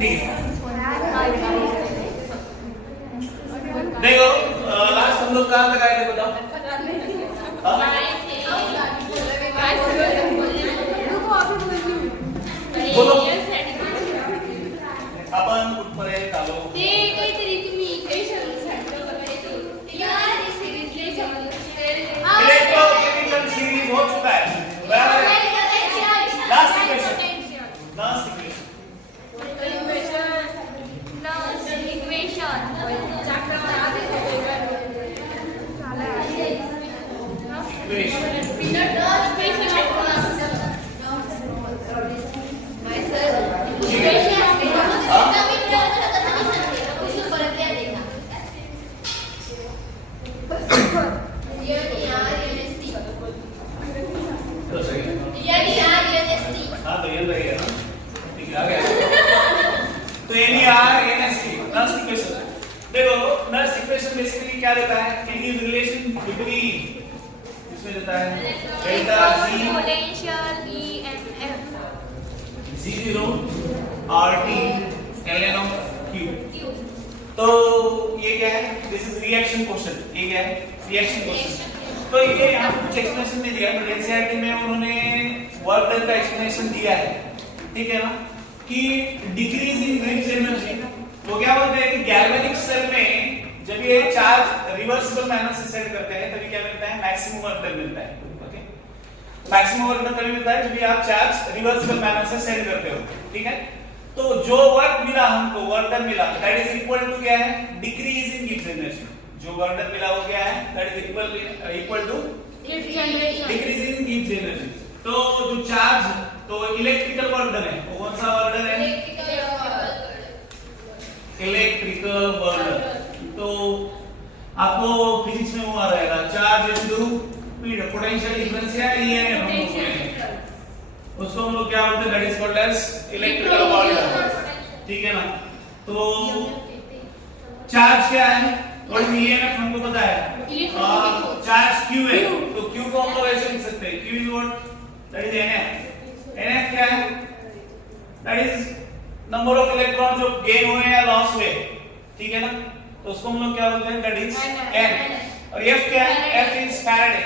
ठीक है। देखो लास्ट हम लोग कहाँ तक आए थे बताओ? बोलो आपण कुठपर्यंत आलो? ते काहीतरी तुम्ही इक्वेशन इलेक्ट्रोकेमिकल सीरीज हो चुका है। लास्ट इक्वेशन बेसिकली क्या देता है? एनी रिलेशन बिटवीन इसमें देता है delta ji potential EMF G0 RT ln of Q। तो ये क्या है? This is reaction question. ये क्या है? Reaction question. तो ये यहाँ कुछ एक्सप्लेनेशन नहीं दिया, बट एनसीईआरटी में उन्होंने वर्क डन का एक्सप्लेनेशन दिया है, ठीक है ना, कि डिक्रीज इन गिब्स एनर्जी। वो क्या बोलते हैं कि गैल्वेनिक सेल में जब ये चार्ज रिवर्सिबल मैनर से सेट करते हैं तभी क्या मिलता है? मैक्सिमम वर्क डन मिलता है। ओके, मैक्सिमम वर्क डन तभी मिलता है जब आप चार्ज रिवर्सिबल मैनर से सेट करते हो, ठीक है। तो जो वर्क मिला हमको, वर्क डन मिला, दैट इज इक्वल टू क्या है? Decrease in Gibbs energy. जो वर्क डन मिला वो क्या है? That is equal to decrease in Gibbs energy. तो जो चार्ज, तो इलेक्ट्रिकल वर्क डन है, वो कौन सा वर्क डन है? Electrical work done. तो आपको फिजिक्स में वो आ रहेगा चार्ज इनटू पोटेंशियल डिफरेंस या ईएमएफ, उसको हम लोग क्या बोलते हैं? That is called as electrical work done, ठीक है ना। तो चार्ज क्या है और ईएमएफ हमको पता है, चार्ज Q है, तो Q को हम लोग ऐसे लिख सकते हैं, Q is what? That is NF। NF क्या है? That is number of electron जो गेन हुए या लॉस हुए, ठीक है ना। तो उसको हम लोग क्या बोलते हैं? That is N। और F क्या है? F is Faraday.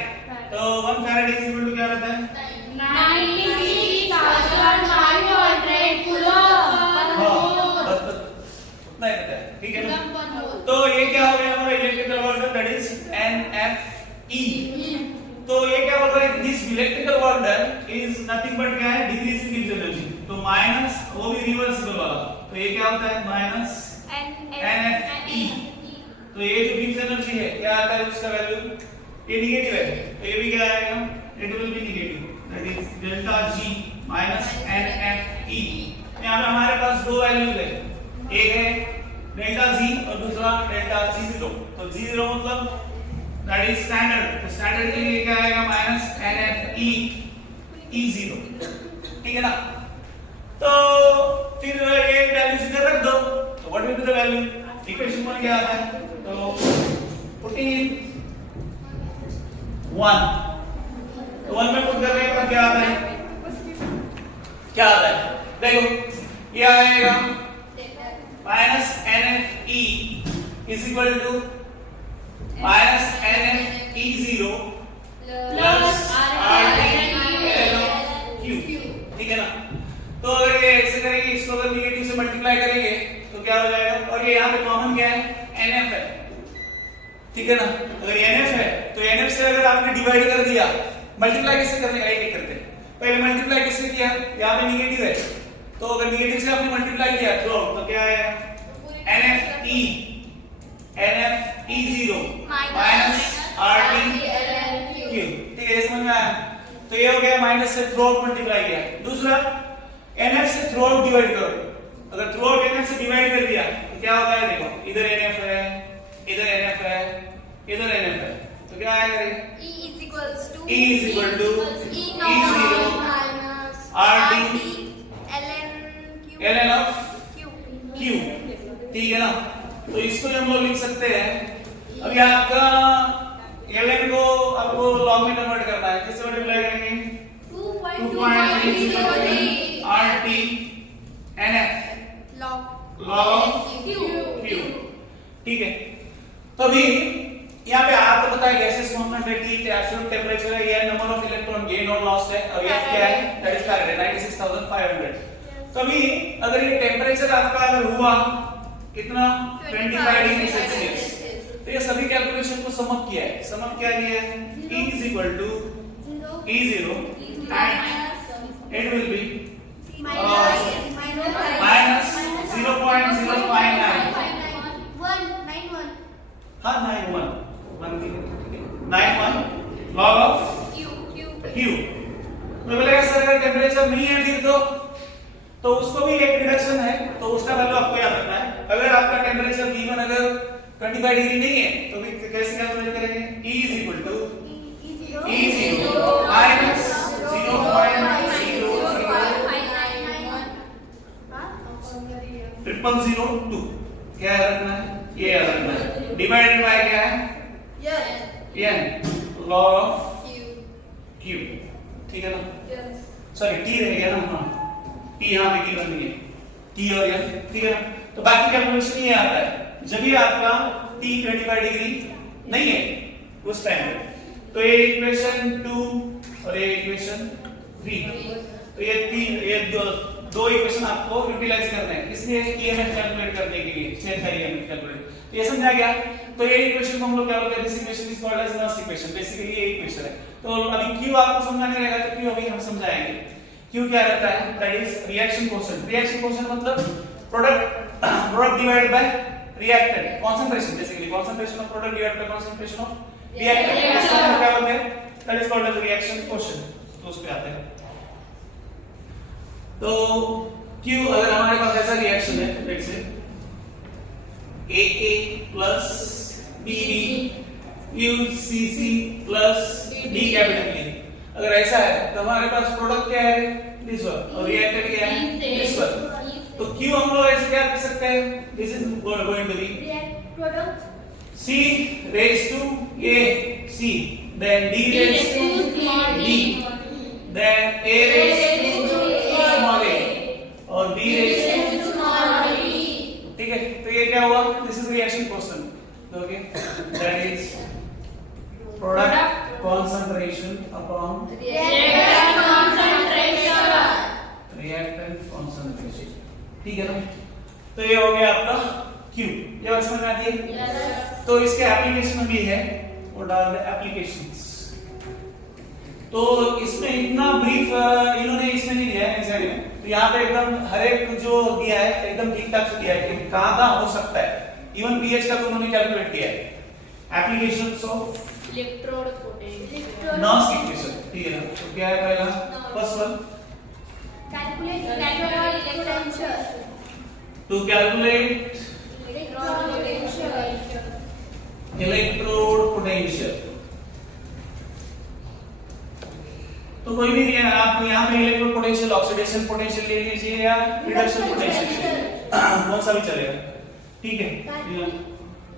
तो 1 फैराडे इज इक्वल टू क्या रहता है? 96,900 कूलम। नहीं रहता है, ठीक है ना। तो ये क्या हो गया हमारा electrical work done, that is NFE। तो ये क्या बोल रहा है? This electrical work done is nothing but क्या है? Decrease in Gibbs energy. तो माइनस, वो भी रिवर्सिबल वाला, तो ये क्या होता है? Minus NFE। तो ये जो गिब्स एनर्जी है क्या आता है उसका वैल्यू? ये नेगेटिव है, तो ये भी क्या आएगा? It will be negative, that is delta G minus NFE। यहाँ पे हमारे पास दो वैल्यूज है, एक है डेल्टा G और दूसरा डेल्टा G0। तो G0 मतलब दैट इज स्टैंडर्ड, तो स्टैंडर्ड के लिए क्या आएगा? माइनस NFE E0, ठीक है ना। तो फिर ये वैल्यू इधर रख दो, तो what will be the value? Equation में क्या आता है? तो पुटिंग इन 1, तो 1 में पुट करने पर क्या आता है? क्या आता है? देखो ये आएगा minus NFE is equal to minus NFE0 plus RT Q, ठीक है ना। तो अगर ये ऐसे करेंगे, इसको अगर नेगेटिव से मल्टीप्लाई करेंगे तो क्या हो जाएगा? और ये यहाँ पे कॉमन क्या है? NF है, ठीक है ना। अगर NF है तो NF से अगर आपने डिवाइड कर दिया, मल्टीप्लाई किससे करने का? एक करते हैं। पहले मल्टीप्लाई किससे किया? यहाँ पे नेगेटिव है, तो अगर नेगेटिव से आपने मल्टीप्लाई किया थ्रू आउट, तो क्या आएगा? NFE0 माइनस RT Q, ठीक है, समझ में आया? तो ये हो गया माइनस से थ्रू आउट मल्टीप्लाई किया। दूसरा NF से थ्रू आउट डिवाइड करो, अगर थ्रू आउट NF से डिवाइड कर दिया तो क्या होगा? देखो इधर NF है, इधर NF है, इधर NF है, तो क्या आएगा? E is equal to E0 minus RT ln of Q, Q, ठीक है ना। तो इसको हम लोग लिख सकते हैं, अभी आपका ln को आपको log में कन्वर्ट करना है, किससे मल्टीप्लाई करेंगे? 2.303 RT NF log log of Q, ठीक है। तो अभी यहाँ पे आपको पता है गैसेस कांस्टेंट है, एब्सोल्यूट टेम्परेचर है, ये नंबर ऑफ इलेक्ट्रॉन गेन और लॉस्ट है, और ये क्या है, दैट इज फैराडे 96500। तो अभी अगर ये टेम्परेचर आपका अगर हुआ कितना 25 डिग्री सेल्सियस, तो ये सभी कैलकुलेशन को सम अप किया है, सम अप क्या किया है, E is equal to E0 and it will be minus 0.059, हाँ 91 log of Q। तो बोलेगा सर अगर टेम्परेचर नहीं है फिर तो उसको भी एक रिडक्शन है, तो उसका वैल्यू आपको याद रखना है। अगर आपका टेम्परेचर T1 अगर 25 डिग्री नहीं है तो भी कैसे कैलकुलेट करेंगे, E is equal to E0 minus 0.00002, क्या याद रखना है, ये याद रखना है, डिवाइडेड बाय क्या है, n log of Q, ठीक है ना, सॉरी T रह गया ना, हाँ T यहाँ पे गिवन नहीं है, T और n, ठीक है ना। तो बाकी कैलकुलेशन ये आता है जब भी आपका T 25 डिग्री नहीं है उस टाइम पे, तो ये इक्वेशन 2 और ये इक्वेशन 3, तो ये दो इक्वेशन आपको यूटिलाइज करना है, इसलिए ईएमएफ कैलकुलेट करने के लिए चेंज है ईएमएफ कैलकुलेट, तो ये समझा गया। तो ये इक्वेशन को हम लोग क्या बोलते हैं, this equation is called as नॉस इक्वेशन, बेसिकली ये इक्वेशन है। तो अभी Q आपको समझाने रहेगा, तो Q अभी हम समझाएंगे। Q क्या रहता है, that is reaction coefficient. Reaction coefficient मतलब product divided by reactant concentration, basically concentration of product divided by concentration of reactant, इसको हम क्या बोलते हैं, that is called as reaction coefficient. तो उस पे आते हैं। तो Q अगर हमारे पास ऐसा रिएक्शन है, let's say AA plus BB UCC plus D capital E, अगर ऐसा है तो हमारे पास प्रोडक्ट क्या है, दिस वन, और रिएक्टेंट क्या है, दिस वन। तो Q हम लोग ऐसे क्या लिख सकते हैं, this is going to be C raised to A C, then D raised to D, then A raised to small a और B raised to small b, ठीक है। तो ये क्या हुआ, this is reaction coefficient, okay, that is product concentration upon reactant concentration, ठीक है ना। तो ये हो गया आपका Q, ये बात समझ में आती है। तो इसके एप्लीकेशन भी है, वो डाल दे एप्लीकेशंस। तो इसमें इतना ब्रीफ इन्होंने इसमें नहीं दिया है एग्जाम में, तो यहाँ पे एकदम हर एक जो दिया है एकदम ठीक ठाक से दिया है कि कहाँ हो सकता है, इवन pH का तो उन्होंने कैलकुलेट किया है। एप्लीकेशंस ऑफ इलेक्ट्रोड पोटेंशियल नॉस इक्वेशन, ठीक है ना। तो क्या है पहला, first one, calculate electrode potential, to calculate electrode potential. तो कोई भी दिया आप यहाँ पे इलेक्ट्रोड पोटेंशियल, ऑक्सीडेशन पोटेंशियल ले लीजिए या रिडक्शन पोटेंशियल, कौन सा भी चलेगा, ठीक है।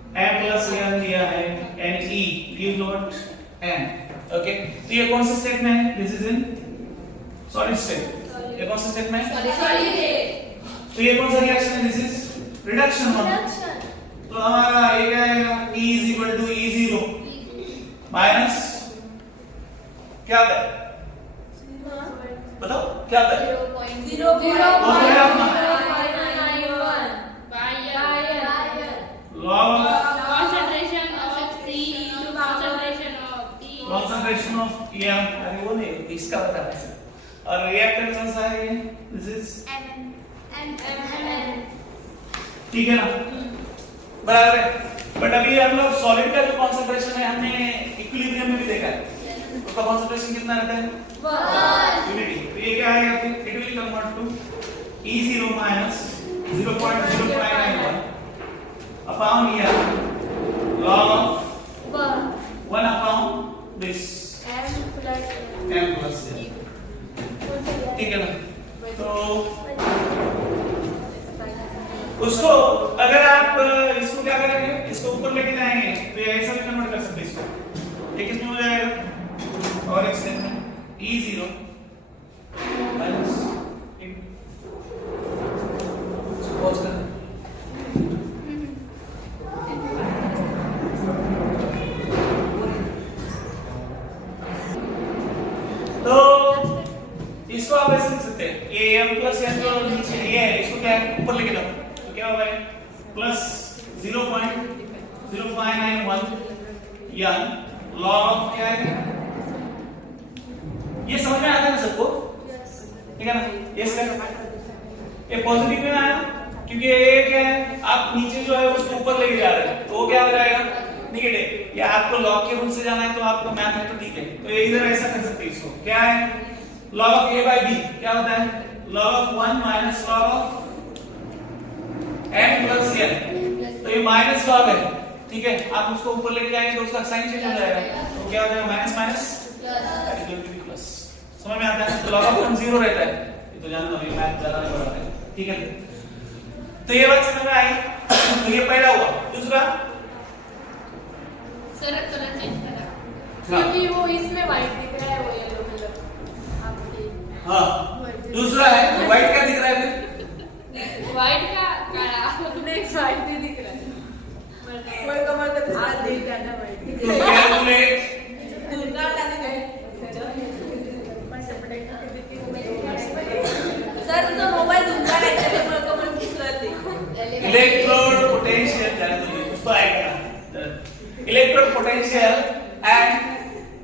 M प्लस N दिया है, Ne leave note N, okay. तो ये कौन सा स्टेट में है, this is in solid state, ये कौन सा स्टेट में है, सॉलिड। तो ये कौन सा रिएक्शन है, दिस इज रिडक्शन वन। तो हमारा ये क्या आएगा, E is equal to E0 minus क्या आता है, बताओ क्या आता है, 0.091 log concentration of C into concentration of T, concentration of अरे वो नहीं, इसका बता ऐसे। और रिएक्टेंट कौन सा है, ये दिस इज ठीक है ना, बराबर है। बट अभी हम लोग सॉलिड का जो कंसंट्रेशन है हमने इक्विलिब्रियम में भी देखा है, उसका कंसंट्रेशन कितना रहता है, 1 यूनिटी। तो ये क्या आएगा, it will convert to E0 minus 0.0591 upon here log of 1 upon this M plus N, ठीक है ना। तो उसको अगर आप इसको क्या करेंगे, इसको ऊपर लेके जाएंगे तो ये ऐसा भी कन्वर्ट कर सकते हैं इसको, ये किस में हो जाएगा, और एक स्टेप में E0 minus सपोज कर ऊपर लेके जाओ तो क्या होगा प्लस 0.0591 यन लॉग ऑफ क्या है ये समझ में आता है ना सबको ठीक है ना यस सर ये पॉजिटिव में आया क्योंकि ये क्या है आप नीचे जो है उसको ऊपर लेके जा रहे हैं तो वो क्या हो जाएगा नेगेटिव या आपको लॉग के रूल से जाना है तो आपको मैथ है तो ठीक है तो ये इधर ऐसा कर सकते हैं इसको क्या है log of a by b क्या होता है log of 1 minus log of n plus n तो ये माइनस log है ठीक है आप उसको ऊपर लेके जाएंगे तो उसका साइन चेंज हो जाएगा तो क्या हो जाएगा माइनस माइनस प्लस समझ में आता है तो log of 1 0 रहता है ये तो जानना है मैथ ज्यादा नहीं पढ़ाते हैं ठीक है तो ये बात समझ में आई तो ये पहला हुआ दूसरा सर कलर चेंज करा क्योंकि वो इसमें व्हाइट दिख रहा है वो येलो कलर आपके हाँ दूसरा है व्हाइट क्या दिख रहा है फिर व्हाइट का काला नेक्स्ट व्हाइट भी दिख रहा है कोई कमर का हाथ दिख रहा है व्हाइट तो कैलकुलेट दुर्गा लाने गए सर तो मोबाईल दुर्गा लायचा ते मला कमर दिसलं ते इलेक्ट्रोड पोटेंशियल उसको ऐकना इलेक्ट्रोड पोटेंशियल एंड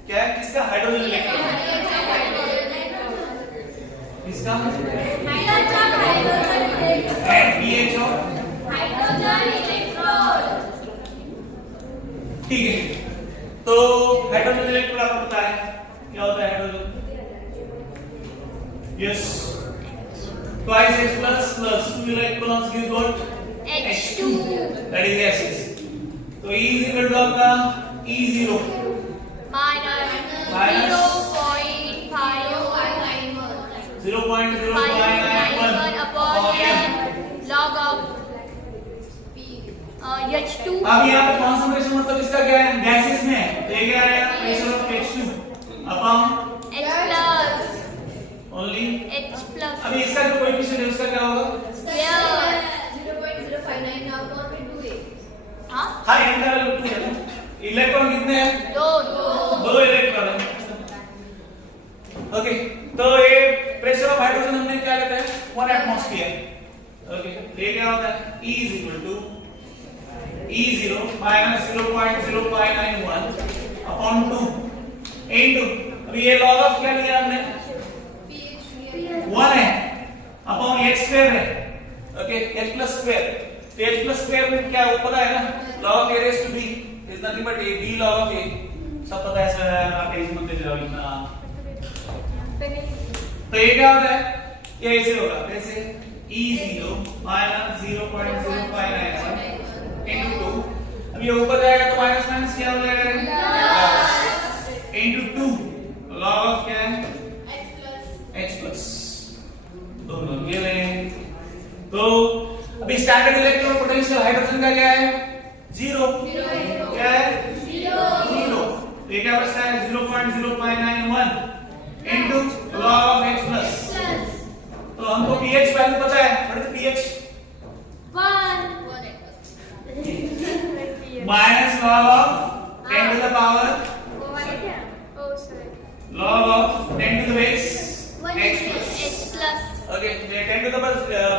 क्या है किसका हाइड्रोजन इलेक्ट्रोड किसका एंड पीएचओ ठीक है तो हाइड्रोजन इलेक्ट्रोड आपको पता है क्या होता है hydrogen yes twice H plus 2 electrons gives what H2 that is gases तो E is equal to आपका E0 minus Minus 0.0591 upon log of H2 अब यहाँ पे कॉन्सेंट्रेशन मतलब इसका क्या है गैसेस में है तो ये क्या आएगा pressure of H2 upon H plus only H plus अभी इसका जो कोएफिशिएंट है उसका क्या होगा square 0.059 now what will do it हाँ हाँ n का वैल्यू 2 है ना इलेक्ट्रॉन कितने हैं दो दो इलेक्ट्रॉन है ओके तो ये प्रेशर ऑफ हाइड्रोजन हमने क्या लेते हैं 1 एटमॉस्फेयर ओके तो ये क्या होता है E is equal to E0 minus 0.0591 upon 2 into अभी ये log of क्या लिया हमने 1 है अपॉन h स्क्वायर है ओके h प्लस स्क्वायर तो h प्लस स्क्वायर में क्या ऊपर है ना log of a raised to b is nothing but a b log of a सब पता है सर आप टेंशन मत ले जाओ इतना तो ये क्या होता है ये ऐसे होगा कैसे E0 minus 0.0591 into 2 अब ये ऊपर जाएगा तो माइनस माइनस क्या हो जाएगा into 2 log of क्या है H plus दोनों ये ले तो अभी स्टैंडर्ड इलेक्ट्रॉन पोटेंशियल हाइड्रोजन का क्या है 0 क्या है 0 तो ये क्या बचता है 0.0591 into log of H plus तो हमको pH वैल्यू पता है what is pH minus log of 10 to the power log of 10 to the base H plus okay ये 10 to the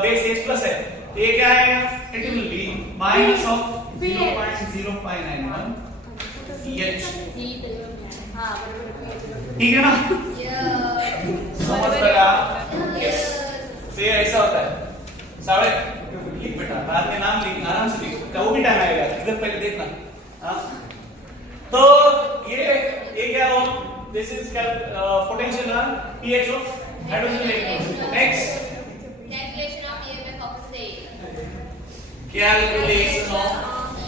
base H plus है तो ये क्या आएगा it will be minus of 0.0591 pH ठीक है ना समझ गया यस तो ये ऐसा होता है सारे लिख बेटा बाद में नाम लिख आराम से लिख वो भी टाइम आएगा इधर पहले देखना हाँ तो ये क्या हो this is potential on pH of hydrogen electron next Calculation of EMF of state. Calculation of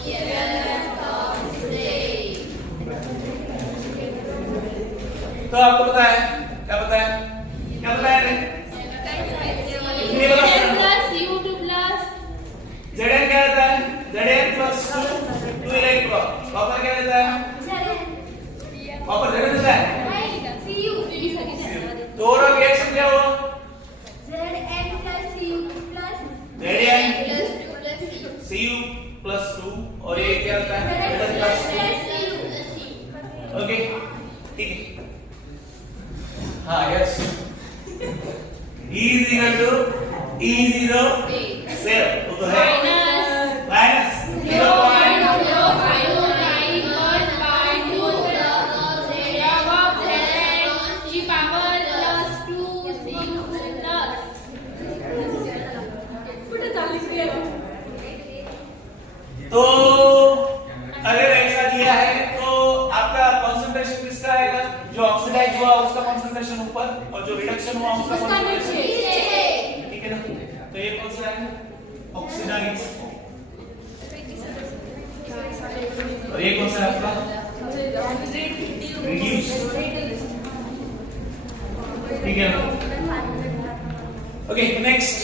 EMF of state. तो आपको पता है क्या पता है रे Zn क्या रहता है Zn plus 2 इलेक्ट्रॉन कॉपर क्या रहता है कॉपर Zn रहता है तो ओवरऑल रिएक्शन क्या होगा Zn Cu plus 2 और ये क्या होता है Zn plus 2 ओके ठीक है हाँ yes E is equal to E0 save वो तो है माइनस 0.05 तो अगर ऐसा दिया है तो आपका कंसंट्रेशन किसका आएगा? जो ऑक्सीडाइज हुआ उसका कंसंट्रेशन ऊपर और जो रिडक्शन हुआ उसका कंसंट्रेशन ठीक है ना? तो ये कौन सा है? ऑक्सीडाइज। और ये कौन सा है आपका? रिड्यूस। ठीक है ना? Okay next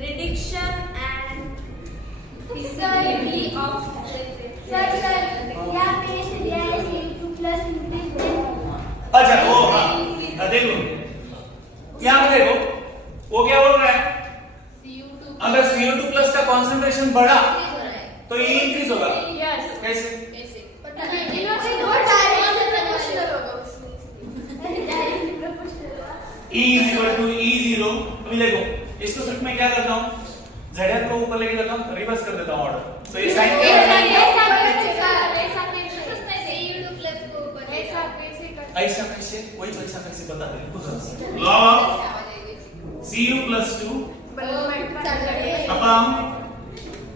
Prediction and feasibility of अच्छा वो हाँ देखो यहाँ पे देखो वो क्या बोल रहा है? अगर CO2 प्लस का कंसंट्रेशन बढ़ा तो ये इंक्रीज होगा कैसे? E is equal to E0। अभी देखो इसको सिर्फ मैं क्या करता हूँ ZF को ऊपर लेके जाता हूँ रिवर्स कर देता हूँ ऑर्डर। तो ये साइन क्या है? ऐसा कैसे? वही ऐसा कैसे बता दे log Cu plus 2 upon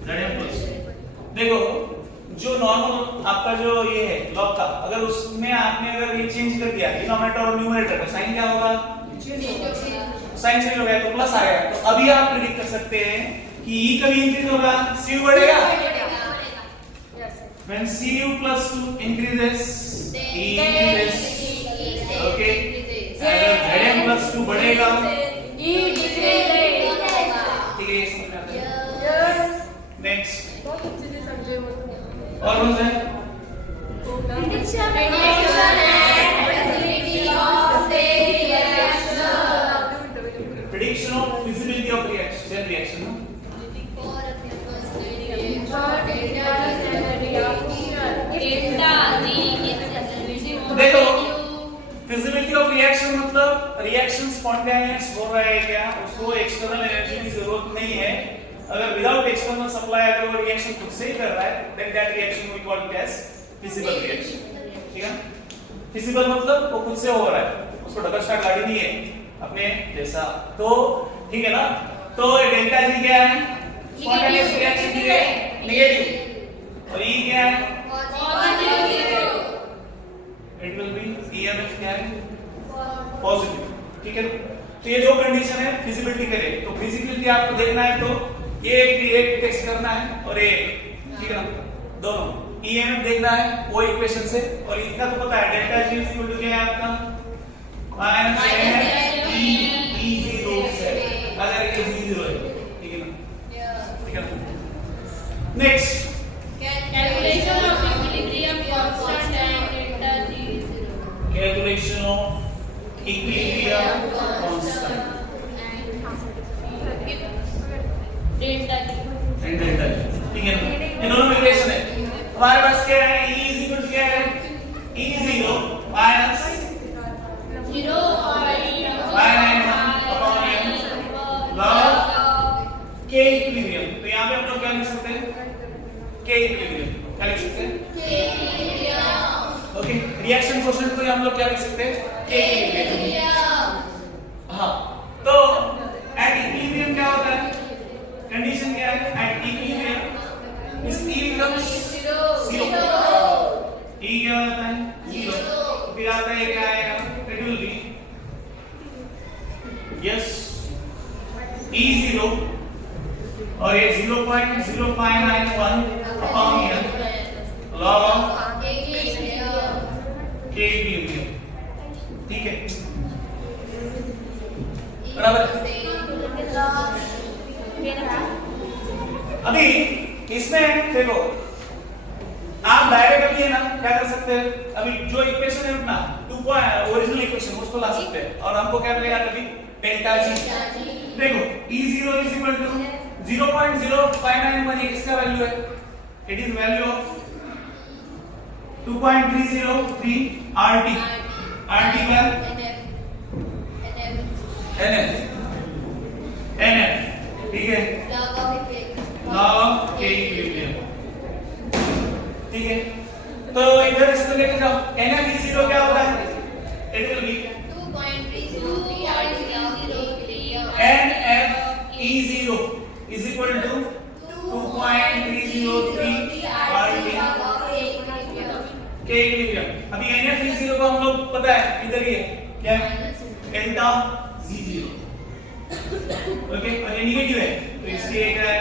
ZF plus 2। देखो जो नॉर्मल आपका जो ये है लॉग का अगर उसमें आपने अगर ये चेंज कर दिया डिनोमिनेटर और न्यूमरेटर तो साइन क्या होगा? साइन चेंज हो गया तो प्लस आएगा। तो अभी आप प्रेडिक्ट कर सकते हैं कि E कभी इंक्रीज होगा Cu बढ़ेगा। When Cu plus 2 increases E increases okay अगर Zm plus 2 बढ़ेगा E decreases। ठीक है ये समझ में आता है। नेक्स्ट और कौन सा है? Prediction and feasibility of Prediction of feasibility of reaction no? देखो फिजिबिलिटी ऑफ रिएक्शन मतलब रिएक्शन स्पॉन्टेनियस हो रहा है क्या? उसको एक्सटर्नल एनर्जी की जरूरत नहीं है। अगर विदाउट एक्सटर्नल सप्लाई अगर वो रिएक्शन खुद से ही कर रहा है then that reaction we call it as feasible reaction. ठीक है? फिजिबल मतलब वो खुद से हो रहा है, उसको डबल स्टार्ट गाड़ी नहीं है अपने जैसा। तो ठीक है ना? तो डेल्टा जी क्या है? स्पॉन्टेनियस रिएक्शन की है नेगेटिव और ई क्या है? Positive. It will be EMF क्या है? पॉजिटिव। ठीक है ना? तो ये दो कंडीशन है फिजिबिलिटी के लिए। तो फिजिबिलिटी आपको देखना है तो ये एक टेस्ट करना है और एक ठीक है ना? दोनों ईएमएफ देखना है वो इक्वेशन से और इतना तो पता है delta G is equal to क्या है आपका? माइनस एम ई जीरो से अगर ये जीरो है ठीक है ना? ठीक है ना? Next Calculation of equilibrium constant and delta G is 0. calculation of equilibrium constant Delta G. and delta G। ठीक है ना? ये दोनों इक्वेशन है। हमारे पास क्या है? E is equal to क्या है? E0 minus 0.591 upon m log K equilibrium। तो यहाँ पे हम लोग क्या लिख सकते हैं? K equilibrium क्या लिख सकते हैं? ओके रिएक्शन कोएफिशिएंट को हम लोग क्या लिख सकते हैं? K equilibrium। हाँ तो एट इक्विलिब्रियम क्या होता है? कंडीशन क्या है? एट इक्विलिब्रियम इस E becomes 0। E क्या होता है? 0। फिर आता है क्या आएगा? It will be yes E0 और ये 0.0591 upon m log K equilibrium। ठीक है बराबर। अभी इसमें देखो आप डायरेक्टली है ना क्या कर सकते हैं? अभी जो इक्वेशन है अपना ओरिजिनल इक्वेशन उसको ला सकते हैं और हमको क्या मिलेगा कभी? Delta G. देखो E0 is equal to 0.0591 ये किसका वैल्यू है? It is value of 2.303 RT RT by NF ठीक है, log के इक्विलिब्रियम, ठीक है। तो इधर इसको लेके जाओ, NF0 क्या होता है? It will be NF0 is equal to 2.303 के इक्विलिब्रियम। अभी NF0 को हम लोग पता है इधर ही है, क्या है? Delta Z0, okay. और ये निगेटिव है तो इसलिए क्या है?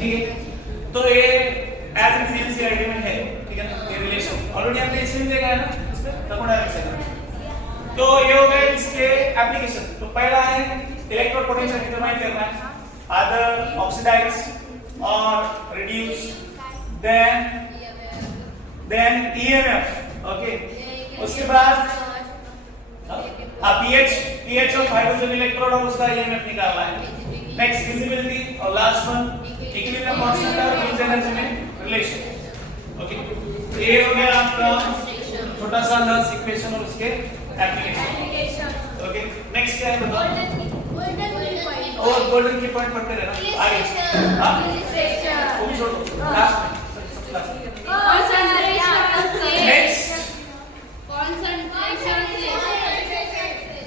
ठीक है। तो ये as it is NC element है, ठीक है ना, ये रिलेशन ऑलरेडी हमने इसमें देखा है ना, इसमें थर्मोडायनेमिक्स। तो ये हो गए इसके एप्लीकेशन। तो पहला है इलेक्ट्रोड पोटेंशियल डिटरमाइन करना है, आदर ऑक्सीडाइज और रिड्यूस, देन EMF, ओके। उसके बाद pH ऑफ हाइड्रोजन इलेक्ट्रोड और उसका EMF निकालना है। नेक्स्ट विजिबिलिटी और लास्ट वन इक्विलिब्रियम कांस्टेंट और फ्यूज एनर्जी में रिलेशन, ओके। तो ये हो गया आपका छोटा सा लर्स इक्वेशन और उसके एप्लीकेशन, ओके। नेक्स्ट क्या है बताओ? और गोल्डन की पॉइंट पढ़ते रहना आगे। हां वो भी छोड़ो, लास्ट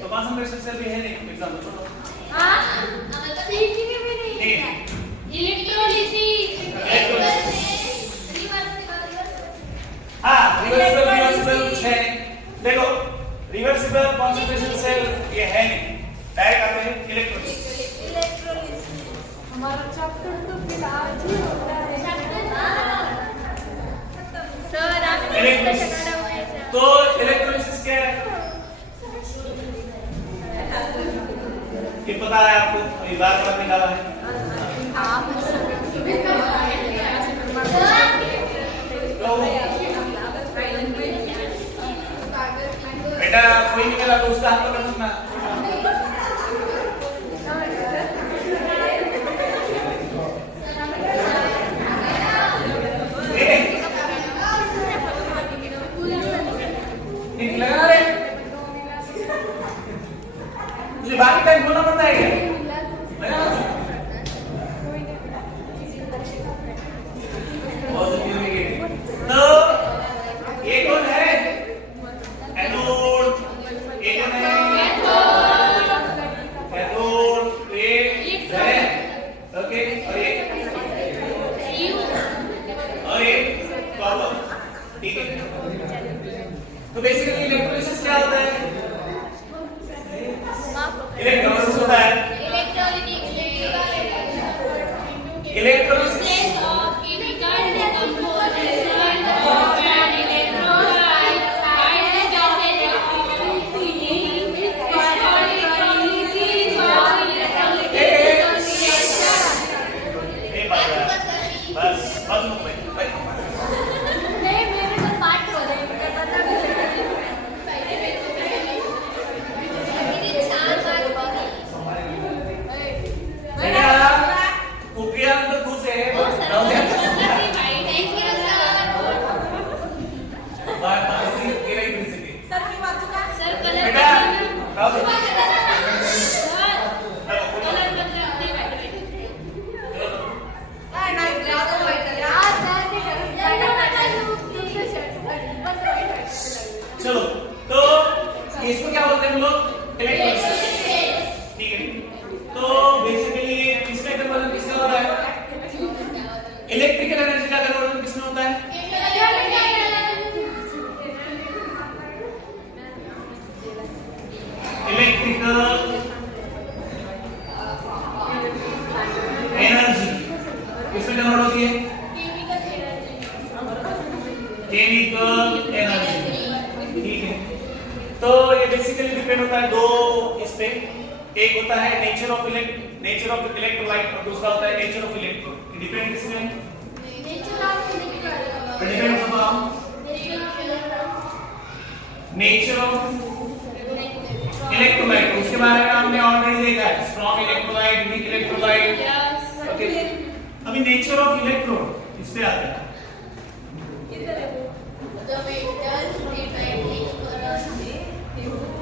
तो कंसंट्रेशन से भी है नहीं एग्जाम छोड़ो। रिवर्सिबल कुछ है नहीं। देखो रिवर्सिबल कंसंट्रेशन सेल ये है नहीं, डायरेक्ट आते हैं इलेक्ट्रोलिसिस। हमारा चैप्टर तो फिर आज ही होता है सर। आप इलेक्ट्रोलिसिस, तो इलेक्ट्रोलिसिस क्या है ये पता है आपको? ये बार निकाला है बेटा, कोई निकला तो उसका हाथ पकड़ सकना। लगा रहे मुझे बाकी टाइम बोलना पड़ता है क्या? तो ये कौन है? एनोड, ये कौन है? कैथोड, ये है, ओके। और ये कॉपर, ठीक है। तो बेसिकली इलेक्ट्रोलिसिस क्या होता है? इलेक्ट्रोलिसिस होता है इलेक्ट्रोलिसिस चलो, तो इसको क्या बोलते हैं हम लोग? इलेक्ट्रोलिसिस, ठीक है। तो बेसिकली इसमें कन्वर्जन किसका होता है? इलेक्ट्रिकल एनर्जी का कन्वर्जन किसमें होता है? इलेक्ट्रिकल एनर्जी किसमें कन्वर्ट होती है? केमिकल एनर्जी, ठीक है। तो ये बेसिकली डिपेंड होता है दो इस पे, एक होता है नेचर ऑफ इलेक्ट्रोलाइट और दूसरा होता है नेचर ऑफ इलेक्ट्रोड। डिपेंड किसमें? Depend upon nature of electrolyte. उसके बारे में हमने ऑलरेडी देखा है, strong electrolyte, weak electrolyte, okay. अभी नेचर ऑफ इलेक्ट्रोड इस पे आते हैं। किधर है वो?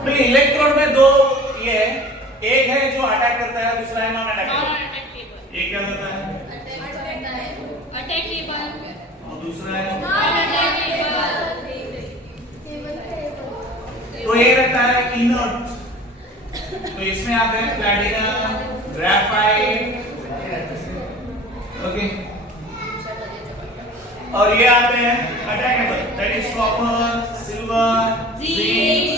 नहीं, इलेक्ट्रॉन में दो ये है, एक है जो अटैक करता है, दूसरा है नॉन अटैक करता है। Non-attackable. एक क्या होता है Attackable. और दूसरा है, Non-attackable. तो ये रहता है इनर्ट। तो इसमें आते हैं प्लैटिनम, ग्रेफाइट, ओके, और ये आते हैं attackable, that is copper, silver, zinc,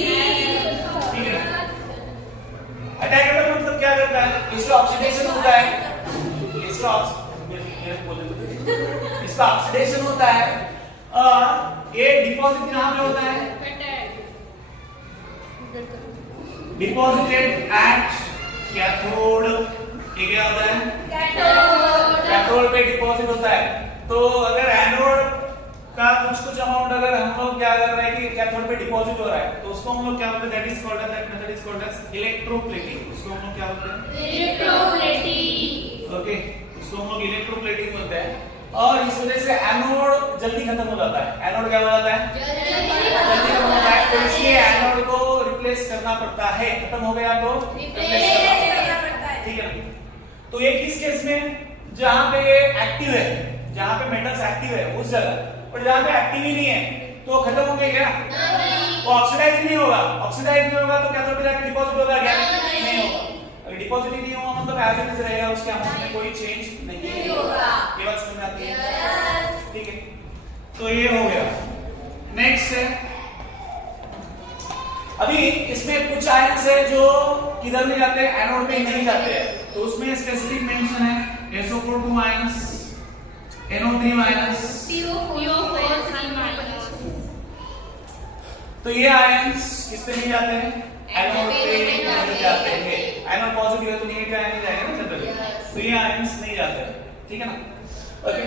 ठीक है। अटैकेबल मतलब क्या करता है, इसका ऑक्सीडेशन होता है, इसका ऑक्सीडेशन होता है, ये डिपॉजिट कहां पे होता है, डिपॉजिटेड एट कैथोड, ये क्या होता है, कैथोड पे डिपॉजिट होता है। तो अगर एनोड का कुछ अमाउंट अगर हम लोग क्या कर रहे हैं कि कैथोड पे डिपॉजिट हो रहा है, तो उसको हम लोग क्या बोलते हैं, that is called as, that method is called as electroplating. उसको हम लोग क्या बोलते हैं, ओके, उसको हम लोग इलेक्ट्रोप्लेटिंग बोलते हैं। और इस वजह से एनोड जल्दी खत्म हो जाता है। एनोड क्या हो जाता है, जल्दी खत्म होता है, तो इसलिए एनोड को रिप्लेस करना पड़ता है। खत्म हो गया तो रिप्लेस करना पड़ता है, ठीक है। तो ये किस केस में, जहां पे ये एक्टिव है, जहां पे मेटल्स एक्टिव है उस जगह, और जहां पे एक्टिव ही नहीं है तो खत्म हो गया क्या, वो ऑक्सीडाइज नहीं होगा। ऑक्सीडाइज नहीं होगा तो कैथोड पे जाके डिपॉजिट होगा क्या, नहीं होगा। अगर डिपॉजिट ही नहीं होगा मतलब एज इट इज रहेगा, उसके अमाउंट में कोई चेंज नहीं होगा। ये बात समझ में आती है, ठीक है। तो ये हो गया। नेक्स्ट है, अभी इसमें कुछ आयंस है जो किधर नहीं जाते, एनोड में नहीं जाते हैं, तो उसमें स्पेसिफिक मेंशन है SO4 माइनस, NO3 माइनस, तो ये आयंस किस पे नहीं जाते हैं, एनोड पे नहीं जाते हैं। एनोड पॉजिटिव है तो नेगेटिव आयन नहीं जाएगा ना जनरली, तो ये आयंस नहीं जाते हैं, ठीक है ना, ओके।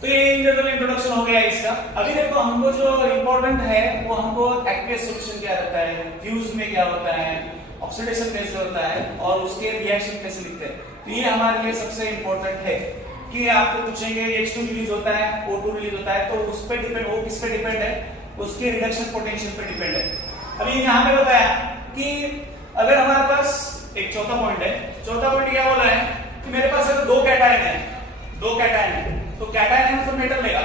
तो ये इन जनरल इंट्रोडक्शन हो गया इसका। अभी देखो हमको जो इंपॉर्टेंट है वो हमको एक्वियस सॉल्यूशन क्या रहता है, फ्यूज में क्या होता है, ऑक्सीडेशन कैसे होता है, और उसके रिएक्शन कैसे लिखते हैं। तो ये हमारे लिए सबसे इंपॉर्टेंट है कि आपको पूछेंगे H2 रिलीज होता है, O2 रिलीज होता है, तो उस पे डिपेंड, वो किस पे डिपेंड है, उसके रिडक्शन पोटेंशियल पे डिपेंड है। अभी यहाँ पे बताया कि अगर हमारे पास एक चौथा पॉइंट है, चौथा पॉइंट क्या बोला है कि मेरे पास अगर दो कैटायन है, तो कैटायन है तो मेटल लेगा,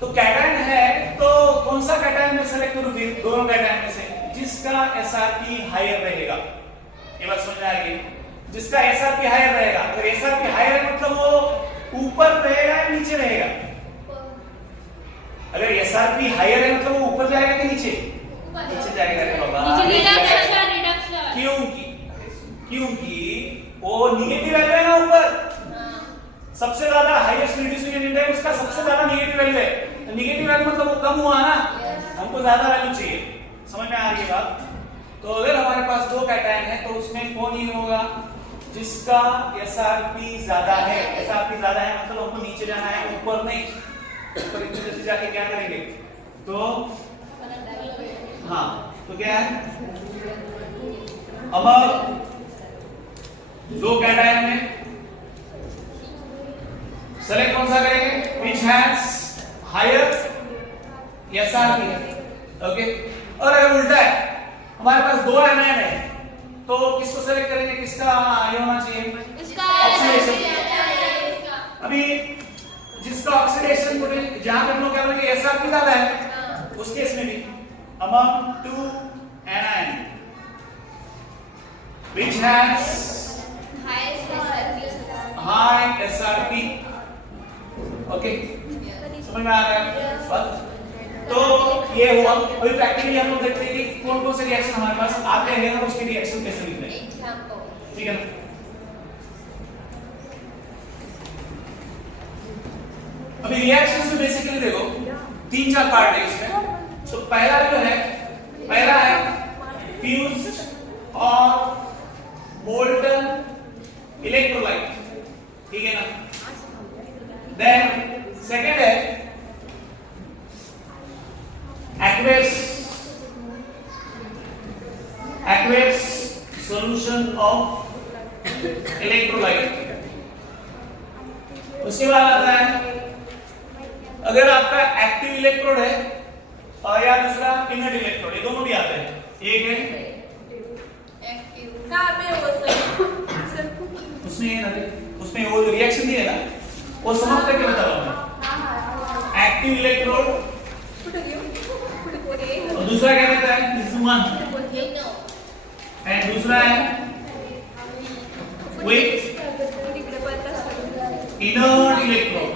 तो कैटायन है तो कौन सा कैटायन में सेलेक्ट करूं, फिर दोनों कैटायन में से जिसका SRP हायर रहेगा। ये बात समझ में आ गई, जिसका SRP हायर रहेगा। अगर SRP हायर है मतलब वो ऊपर रहेगा या नीचे रहेगा, अगर SRP हायर है मतलब वो ऊपर जाएगा कि नीचे, नीचे जाएगा रे बाबा, क्योंकि वो निगेटिव वैल्यू है ना ऊपर, सबसे ज्यादा हाईएस्ट रिड्यूसिंग एजेंट है, उसका सबसे ज्यादा निगेटिव वैल्यू है। निगेटिव वैल्यू मतलब वो कम हुआ ना, हमको ज्यादा वैल्यू चाहिए। समझ में आ रही है बात। तो अगर हमारे पास दो कैटायन है तो उसमें कौन ही होगा, जिसका SRP ज्यादा है। SRP ज्यादा है मतलब हमको नीचे जाना है, ऊपर नहीं। ऊपर इतने जैसे जाके क्या करेंगे, तो हाँ, तो क्या है, अब दो कैटायन में सेलेक्ट कौन सा करेंगे, which has higher SRP, okay. और अगर उल्टा है, हमारे पास दो एनायन है, तो किसको सेलेक्ट करेंगे, किसका ये होना चाहिए, ऑक्सीडेशन। अभी जिसका ऑक्सीडेशन पोटेंशियल, जहां पे हम लोग क्या बोलेंगे SRP ज्यादा है, उस केस में भी among two anion which has high SRP, okay, समझ में आ रहा है बात। तो ये हुआ। अभी प्रैक्टिकली हम लोग देखते हैं कि कौन कौन से रिएक्शन हमारे पास आते हैं और उसके रिएक्शन कैसे लिखते हैं, ठीक है ना। अभी रिएक्शन में बेसिकली देखो 3-4 पार्ट है इसमें। तो पहला जो है, पहला है फ्यूज्ड और मोल्टन इलेक्ट्रोलाइट, ठीक है ना। देन सेकंड है aqueous solution of electrolyte। उसके बाद आता है अगर आपका एक्टिव इलेक्ट्रोड है और या दूसरा इनर्ट इलेक्ट्रोड, ये दोनों भी आते हैं। एक है कहाँ पे वो सर उसमें वो रिएक्शन दिए ना, वो समझ करके बता रहा हूँ मैं। एक्टिव इलेक्ट्रोड और दूसरा क्या कहता है, दिस वन, एंड दूसरा है weak inert electrode.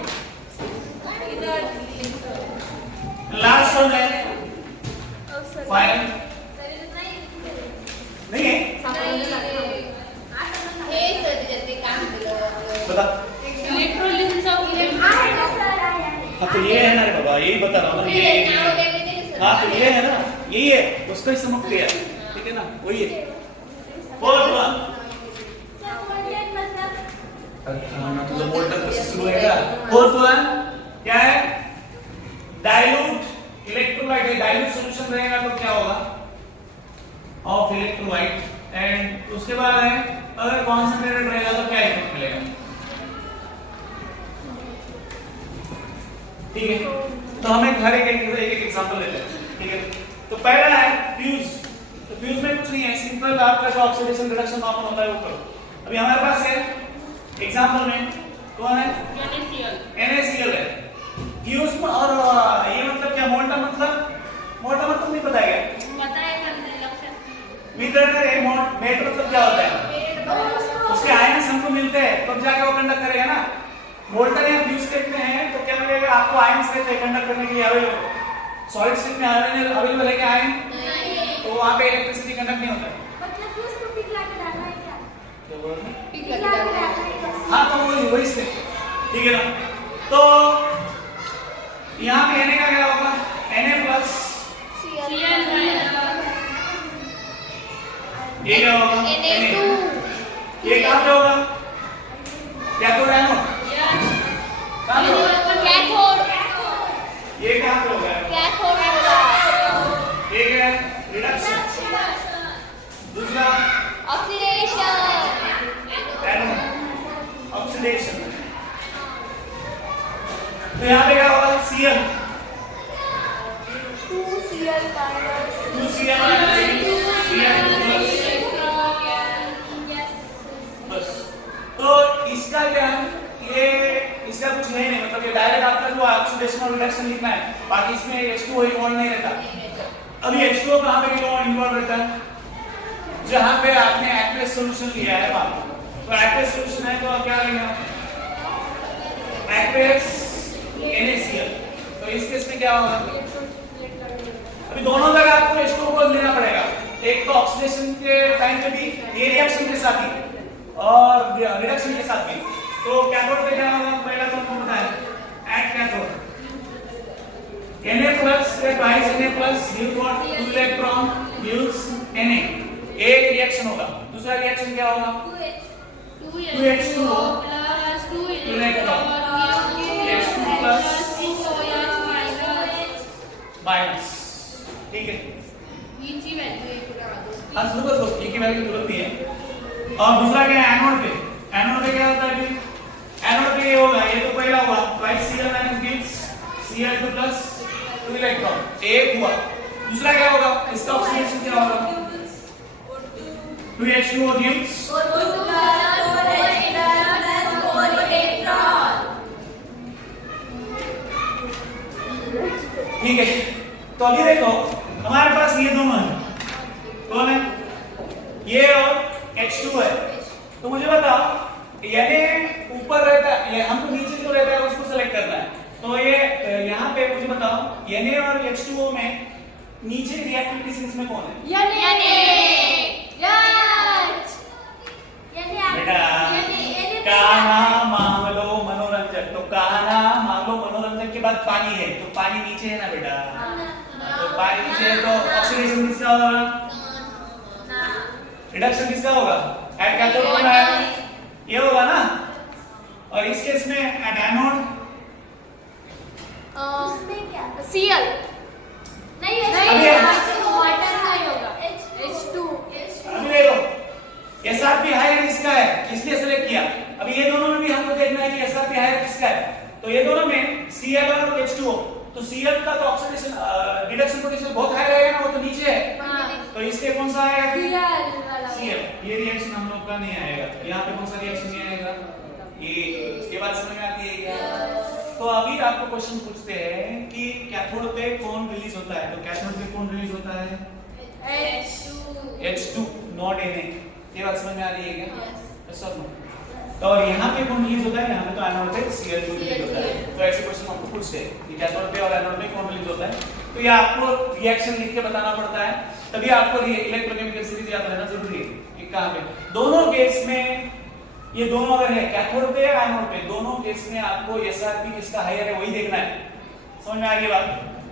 Last one है फायर, नहीं है बता। इलेक्ट्रोलिसिस ऑफ हाँ तो ये है ना रे बाबा, यही बता रहा हूँ ना, ये हाँ तो ये है ना, यही है, उसका ही समझ गया, ठीक है ना, वही है। फोर्थ वन मतलब वोल्टेज से शुरू होएगा। फोर्थ वन क्या है, डाइल्यूट इलेक्ट्रोलाइट है, डाइल्यूट सॉल्यूशन रहेगा तो क्या होगा, ऑफ इलेक्ट्रोलाइट, एंड उसके बाद है अगर कॉन्सेंट्रेटेड रहेगा तो क्या इफेक्ट मिलेगा, ठीक है। तो हम एक एग्जांपल लेते हैं, ठीक है। तो पहला है फ्यूज, तो फ्यूज में कुछ नहीं है, सिंपल आपका जो ऑक्सीडेशन रिडक्शन नॉर्मल होता है वो करो। अभी हमारे पास है एग्जांपल में कौन है, NaCl है। फ्यूज में और ये मतलब क्या, मोटा मतलब नहीं पता है क्या, वितरण है मेट मतलब क्या होता है, उसके आयन्स हमको मिलते हैं तब जाके वो कंडक्ट करेगा ना। मोल्टन या फ्यूज स्टेट में है तो क्या मिलेगा आपको, आयन्स रहते हैं कंडक्ट करने के लिए अवेलेबल। सॉलिड स्टेट में अवेलेबल है क्या आयन, तो वहां पे इलेक्ट्रिसिटी कंडक्ट नहीं होता है। हाँ तो वही स्टेट, ठीक है ना। तो यहाँ पे Na का क्या होगा, Na प्लस, ये क्या होगा, Na2, ये कहाँ पे होगा, कैथोड एनोड, कहाँ पे होगा, ये कहाँ पे होगा, ये क्या है, रिडक्शन, दूसरा एनोड ऑक्सीडेशन। तो यहाँ पे क्या होगा, Cl 2Cl बस। तो इसका क्या है, ये इसका कुछ है नहीं, मतलब ये डायरेक्ट आपका जो ऑक्सीडेशन और रिडक्शन लिखना है, बाकी इसमें H2O इन्वॉल्व नहीं रहता। अभी H2O कहाँ पे इन्वॉल्व रहता है, जहाँ पे आपने एक्वस सॉल्यूशन लिया है वहां। तो एक्वस सॉल्यूशन है तो क्या लेंगे, एक्वस NaCl। तो इस केस में क्या होगा, अभी दोनों जगह आपको H2O को लेना पड़ेगा, एक तो ऑक्सीडेशन के टाइम पे भी, ये रिएक्शन के साथ भी और रिडक्शन के साथ भी। तो कैथोड पे क्या होगा, पहला तो हमको पता है at cathode Na plus twice Na plus gives what, 2 electron gives Na, एक रिएक्शन होगा। दूसरा रिएक्शन क्या होगा, 2H2O plus 2 electron H2 plus minus, ठीक है। हाँ सुनो तो एक ही वैल्यू तुरंत ही है। और दूसरा क्या है, एनोड पे, एनोड पे क्या होता है, फिर एनोड पे ये होगा, ये तो पहला हुआ twice Cl minus gives Cl2 plus 2 electron, एक हुआ। दूसरा क्या होगा, इसका ऑक्सीडेशन क्या होगा, 2H2O गिव्स, ठीक है। तो अभी देखो हमारे पास ये दोनों है, कौन है, ये और H2 है। तो मुझे बताओ Na ऊपर रहता है, हमको नीचे जो रहता है उसको सेलेक्ट करना है। तो ये यहाँ पे मुझे बताओ Na और H2O में नीचे रिएक्टिविटी सिंस में कौन है, बेटा कान्हा मांग लो मनोरंजन। तो कान्हा मांग लो मनोरंजन के बाद पानी है, तो पानी नीचे है ना बेटा, तो पानी नीचे है तो ऑक्सीडेशन किसका होगा, रिडक्शन किसका होगा, एट कैथोड होगा, ये होगा ना। और इस केस में एट एनोड Cl नहीं होगा, H2 अभी देखो SRP हायर किसका है, इसलिए सेलेक्ट किया। अभी ये दोनों में भी हमको देखना है कि SRP हायर किसका है। तो ये दोनों में Cl और H2O Cl का तो ऑक्सीडेशन रिडक्शन पोटेंशियल बहुत हाई रहेगा ना, वो तो नीचे है, तो इसलिए कौन सा आएगा? Cl। ये रिएक्शन हम लोग का नहीं आएगा। यहाँ पे कौन सा रिएक्शन नहीं आएगा? ये। इसके बाद समझ में आती है क्या? तो अभी आपको क्वेश्चन पूछते हैं कि कैथोड पे कौन रिलीज होता है, तो कैथोड पे कौन रिलीज होता है? H2 not Na। ये बात समझ में आ रही है क्या? यस और नो? तो और यहाँ पे कौन रिलीज होता है? यहाँ पे तो एनोड पे Cl2 रिलीज होता है। तो ऐसे क्वेश्चन आपको पूछते हैं कि कैथोड पे और एनोड पे कौन रिलीज होता है, तो ये आपको रिएक्शन लिख के बताना पड़ता है, तभी आपको इलेक्ट्रोकेमिकल सीरीज याद रहना जरूरी है कि कहां पे दोनों केस में, ये दोनों अगर है कैथोड पे या एनोड पे, दोनों केस में आपको एसआरपी किसका हायर है वही देखना है। समझ में आ गई बात?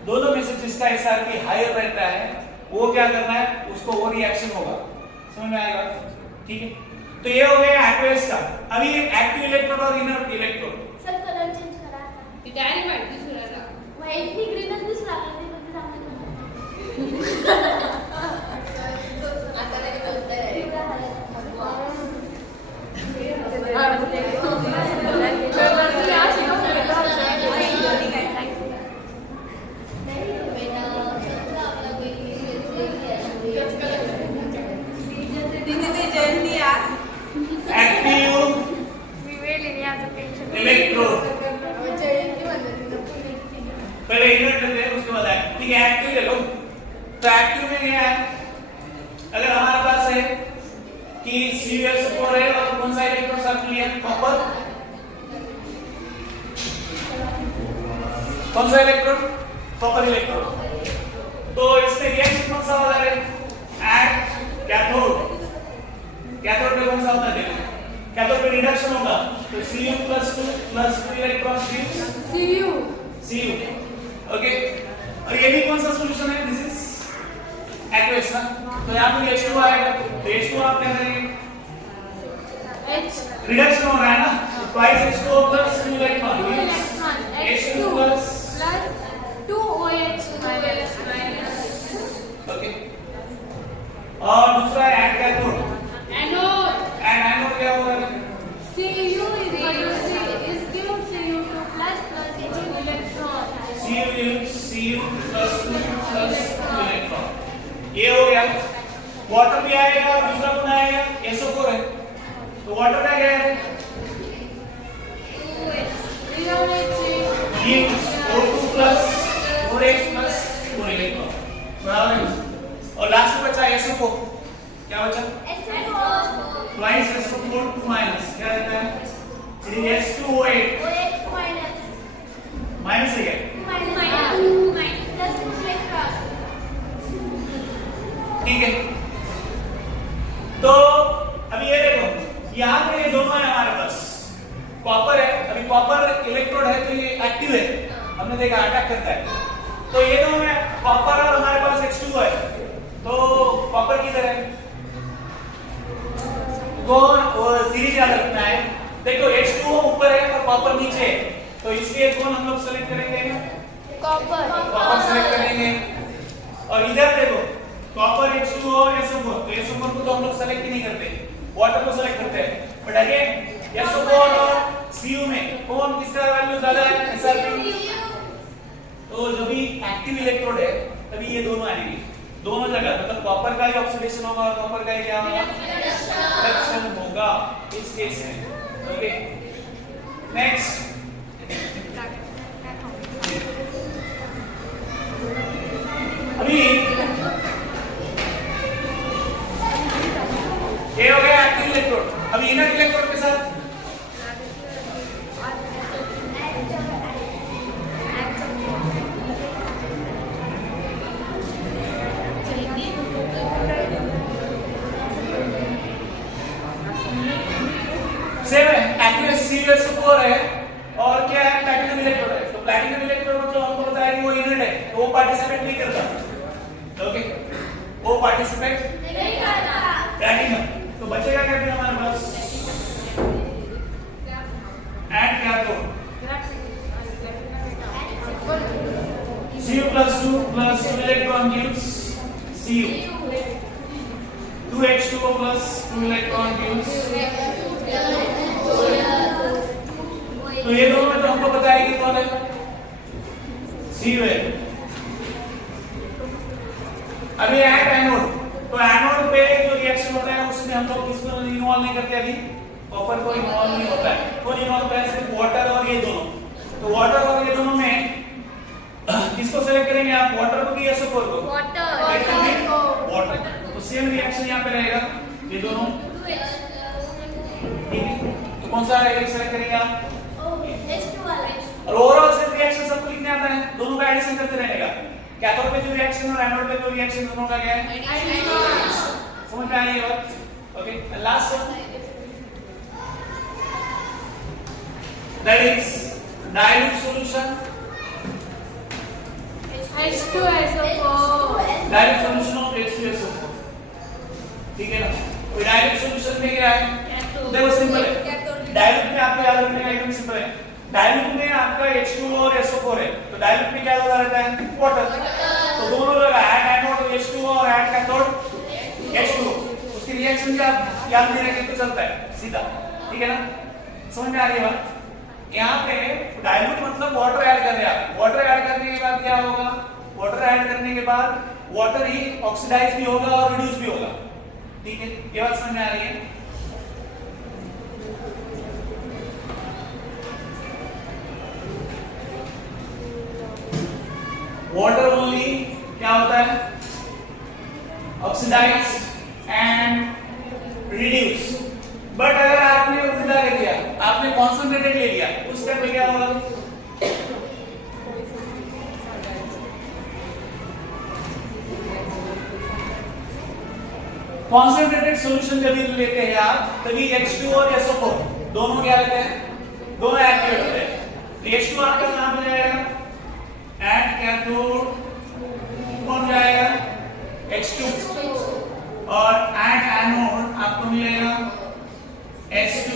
दोनों में से जिसका एसआरपी हायर रहता है वो क्या करना है, उसको वो रिएक्शन होगा। समझ में आएगा? ठीक है, तो ये हो गया एक्वस का। अभी एक्टिव इलेक्ट्रोड और inert electrode. Sir colour change करा था। डायरेक्ट मार दूसरा ला। व्हाइट नी ग्रीनच दिसला ते पण आता लगे बोलता है। पहले इनर्ट लेते हैं, उसके बाद एक्टिव। ठीक है, एक्टिव ले लो। तो एक्टिव में क्या है, अगर हमारे पास है कि CuSO4 है और कौन सा इलेक्ट्रॉन साथ लिया? कॉपर। कौन सा इलेक्ट्रॉन? Copper electron. तो इससे रिएक्शन कौन सा होता है? At cathode. कैथोड पे कौन सा होता है? देखो कैथोड पे रिडक्शन होगा, तो Cu + 2 + 2 इलेक्ट्रॉन Cu। ओके, और ये भी कौन सा सॉल्यूशन है? दिस इज एक्वस ना, तो यहाँ पे H2 आएगा, तो H2 आप क्या करेंगे? रिडक्शन हो रहा है ना, तो twice H2O + 2 electron H2 + 2OH okay. और दूसरा है at cathode. Anode. At anode क्या होगा? Cu is given Cu2 plus H2 electron. Cu + 2 electron. ये हो गया। वाटर भी आएगा, दूसरा कौन आएगा? SO4 है, तो वाटर का क्या है? O2 + 4H + 4 electron. बराबर है। और लास्ट में बचा SO4। क्या बचा? twice SO4 2 माइनस क्या रहता है? ये H2O8 माइनस है क्या? ठीक है, तो अभी ये देखो यहाँ पे ये दोनों है हमारे पास। कॉपर है, अभी कॉपर इलेक्ट्रोड है तो ये एक्टिव है, हमने देखा अटैक करता है। तो ये दोनों में कॉपर और हमारे पास H2O है, तो कॉपर किधर है? कौन सीरीज याद रखना है। देखो H2O ऊपर है और कॉपर नीचे है, तो इसलिए कौन हम लोग सेलेक्ट करेंगे? कॉपर सेलेक्ट करेंगे। और इधर देखो कॉपर H2O और SO4, तो SO4 को तो हम लोग सेलेक्ट ही नहीं करते, वाटर को सेलेक्ट करते हैं। बट अगेन SO4 और Cu में कौन किसका वैल्यू ज्यादा है? SRP। तो जब भी एक्टिव इलेक्ट्रोड है तभी ये दोनों आएंगे, दोनों जगह, मतलब कॉपर का ही ऑक्सीडेशन होगा और कॉपर का ही क्या होगा? रिडक्शन होगा इस केस में। ओके, नेक्स्ट अभी ये हो गया एक्टिव इलेक्ट्रोड। अभी इनर्ट इलेक्ट्रोड के साथ सेम है, एक्टिव CuSO4 है और क्या है? प्लैटिनम इलेक्ट्रोड है। तो प्लैटिनम इलेक्ट्रोड मतलब हमको बताया कि वो इनर्ट है, तो वो पार्टिसिपेट नहीं करता। ओके, वो पार्टिसिपेट नहीं करता प्लैटिनम। तो बचेगा क्या फिर हमारे पास? At cathode Cu + 2 + 2 electron gives Cu। 2H2O + 2 electron gives। तो ये दोनों में तो हमको बताया कि कौन है? सी वे। अभी एट एनोड, तो एनोड पे जो रिएक्शन होता है उसमें हम लोग किसको इन्वॉल्व नहीं करते अभी, कॉपर को इन्वॉल्व नहीं होता है। कौन इन्वॉल्व होता है, सिर्फ वाटर और ये दोनों। तो वाटर और ये दोनों में किसको सेलेक्ट करेंगे आप, वाटर को कि SO4 को? वाटर। तो सेम रिएक्शन यहाँ पे रहेगा, ये दोनों, ठीक है। तो कौन सा सेलेक्ट करेंगे आप? और ओवरऑल सेम रिएक्शन सबको लिखने आता है, दोनों का एडिशन करते रहेगा। कैथोड पे जो रिएक्शन और एनोड पे जो रिएक्शन, दोनों का क्या है, समझ में आ रही है बात? Okay, last one, that is dilute solution, H2SO4. dilute solution of H2SO4, ठीक है ना। तो dilute solution में क्या है, देखो सिंपल है, dilute में आपको याद रखने का एकदम सिंपल है। dilute में आपका H2 और SO4 है, तो dilute में क्या लगा रहता है, वाटर। तो दोनों लगा, ऐड एनोड H2 और ऐड कैथोड H2, उसकी रिएक्शन क्या याद नहीं रखेंगे तो चलता है सीधा, ठीक है ना। समझ में आ रही है बात? यहाँ पे डाइल्यूट मतलब वाटर ऐड कर रहे हैं आप। वाटर ऐड करने के बाद क्या होगा, वाटर ऐड करने के बाद वाटर ही ऑक्सीडाइज भी होगा और रिड्यूस भी होगा, ठीक है। ये बात समझ में आ रही है? वाटर ओनली क्या होता है, ऑक्सीडाइज एंड रिड्यूस। बट अगर आपने उल्टा कर दिया, आपने कॉन्सेंट्रेटेड ले लिया, उस स्टेप पे क्या होगा, कॉन्सेंट्रेटेड सॉल्यूशन जब लेते हैं आप, तभी H2 और SO4 दोनों क्या रहते हैं, दोनों एक्टिवेट होते हैं। तो H2 आपका नाम हो जाएगा एट कैथोड, कौन जाएगा, H2, और एट एनोड आपको मिलेगा H2।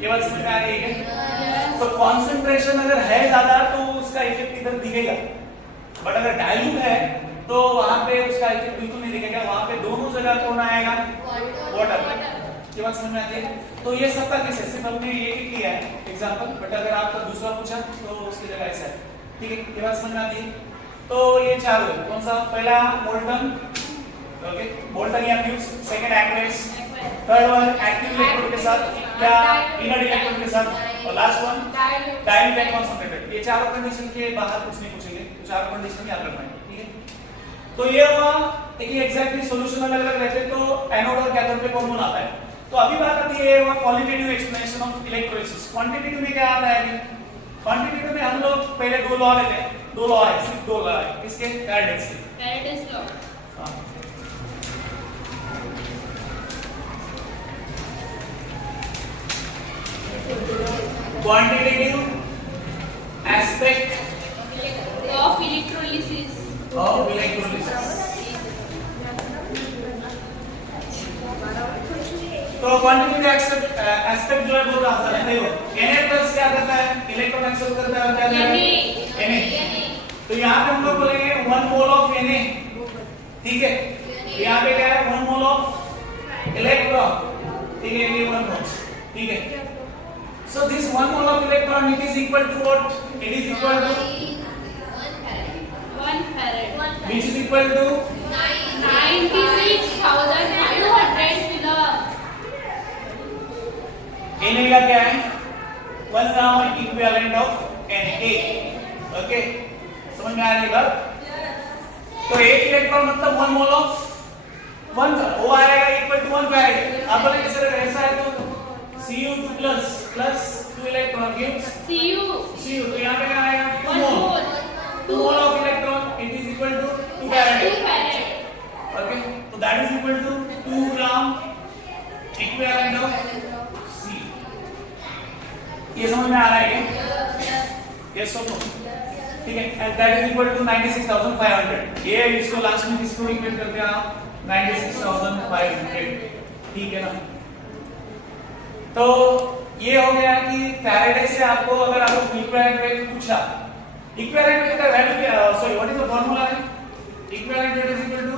ये बात समझ में आ रही है? तो कॉन्सेंट्रेशन अगर है ज्यादा तो उसका इफेक्ट इधर दिखेगा, बट अगर डाइल्यूट है तो वहां पे उसका इफेक्ट बिल्कुल नहीं दिखेगा। वहां पे दोनों जगह कौन आएगा, वाटर। ये बात समझ में आती है? तो ये सबका केस है, सिर्फ हमने ये किया है एग्जांपल, बट अगर आपका दूसरा पूछा तो उसकी जगह ऐसा है, ठीक है। ये बात समझ में आती है? तो ये चार हुए, कौन सा, पहला मोल्टन, ओके, मोल्टन या fuse, second aqueous, third one active electrode के साथ या इनर्ट इलेक्ट्रोड के साथ, और last one dilute and concentrated. ये चारों कंडीशन के बाहर कुछ नहीं पूछेंगे, तो चारों कंडीशन याद रखना है, ठीक है। तो ये हुआ, देखिए एग्जैक्टली सॉल्यूशन अलग अलग रहते तो एनोड और कैथोड पे कौन आता है। तो अभी बात आती है वो qualitative explanation of electrolysis. Quantitative में क्या आता है, क्वांटिटेटिव में हम लोग पहले दो लॉ लेते हैं, दो लॉ है, सिर्फ दो लॉ है, किसके, Faraday's law. Quantitative aspect of electrolysis. तो क्वांटिटेटिव एस्पेक्ट जो है वो आता है, देखो Na+ क्या करता है, इलेक्ट्रॉन एक्सेप्ट करता है, क्या करता है, तो यहाँ पे हम लोग बोलेंगे 1 मोल ऑफ Na, ठीक है। यहाँ पे क्या है, 1 मोल ऑफ इलेक्ट्रॉन, ठीक है, ये 1 मोल, ठीक है। So this 1 mole of electron, it is equal to what? It is equal to 1 farad. which is equal to 96,500 coulomb. Na का क्या है, 1 gram equivalent of Na, okay, समझ में आ रही बात? तो एक इलेक्ट्रॉन मतलब 1 मोल ऑफ 1, वो आएगा इक्वल टू 1 फैराड। आप बोलेंगे सर ऐसा है तो Cu2 plus 2 electron gives Cu, तो यहाँ पे क्या आएगा, 2 मोल, 2 mole of electron, it is equal to 2 farad, okay, तो that is equal to 2 gram equivalent of C। ये समझ में आ रहा है क्या, yes or no, ठीक है, and that is equal to 96,500। ये इसको लास्ट में किसको इक्वेट करते हैं आप, 96,500, ठीक है ना। तो ये हो गया कि फैराडे से आपको अगर आपको इक्विवेलेंट वेट पूछा, इक्विवेलेंट वेट का वैल्यू क्या, sorry what is the formula है, equivalent weight is equal to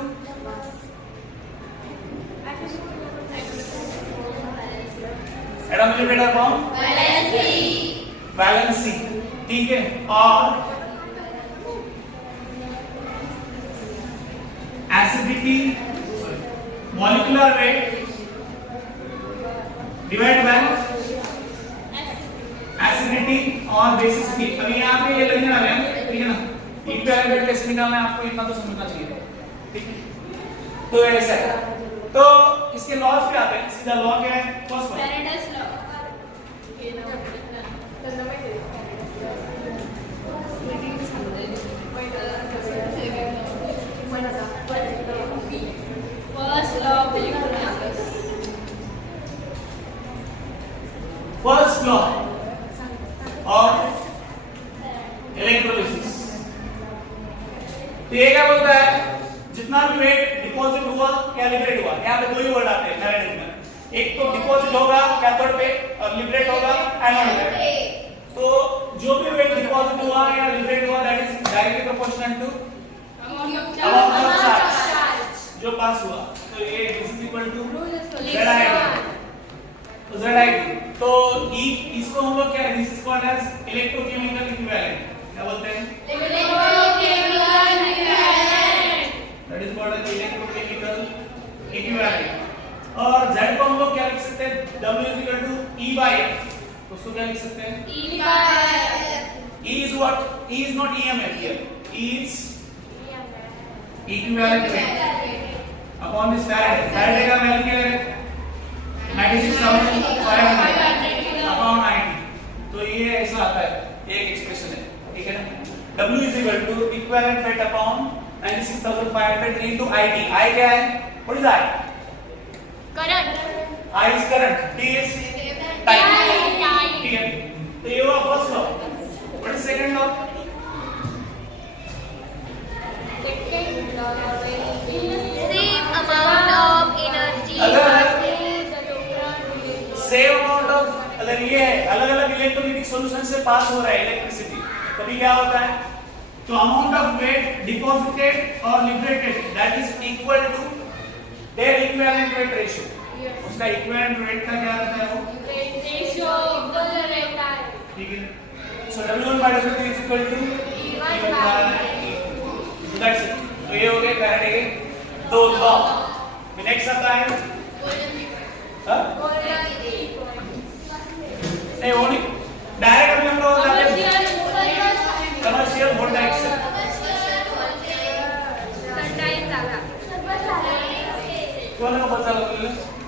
atomic weight upon valency, ठीक है, और acidity molecular weight divide by acidity और बेसिसिटी। अभी यहाँ पे ये लगने वाले हैं, ठीक है ना, इक्विवेलेंट वेट कैसे निकालना है आपको इतना तो समझना चाहिए, ठीक है। तो ऐसा है, तो इसके लॉज पे आते हैं। सीधा लॉ क्या है? First one Faraday's law. First law of electrolysis. First law of electrolysis. तो ये क्या बोलता है? जितना भी वेट डिपॉजिट हुआ क्या लिबरेट हुआ, यहाँ पे दो ही वर्ड आते हैं फैराडे में, एक तो डिपॉजिट होगा कैथोड पे और लिबरेट होगा एनोड पे। तो जो भी वेट डिपॉजिट हुआ या लिबरेट हुआ that is directly proportional to amount of charge जो पास हुआ। तो ये इज इक्वल टू ZID। तो ZID, तो E इसको हम लोग क्या, this is called as electrochemical equivalent. क्या बोलते हैं? That is called as electrochemical equivalent. और Z को हम लोग क्या लिख सकते हैं? W is equal to E by F। तो उसको क्या लिख सकते हैं? E is what? E is not EMF here. E is equivalent weight upon this Faraday. Faraday का वैल्यू क्या है? 96,500 अपॉन 90। तो ये ऐसा आता है, ये एक एक्सप्रेशन है, ठीक है ना। W is equal to equivalent weight upon 96,500 into IT। I क्या है? What is I? Current. I is current, T is time, ठीक है। तो ये हुआ first law. What is second law? Same amount of energy. Same amount of, अगर ये अलग अलग इलेक्ट्रोलिटिक सॉल्यूशन से पास हो रहा है इलेक्ट्रिसिटी, तभी क्या होता है? तो अमाउंट ऑफ वेट डिपॉजिटेड और liberated that is equal to their equivalent weight ratio. उसका इक्विवेलेंट वेट का क्या रहता है वो? Ratio equal रहता है. ठीक है। So W1/W2 is equal to E1 by E2। That's it. तो ये हो गए फैराडे के दो लॉ। नेक्स्ट आता है नहीं वो नहीं, डायरेक्ट अभी हम लोग कमर्शियल वोल्टाइक से। कौन है बच्चा लोग?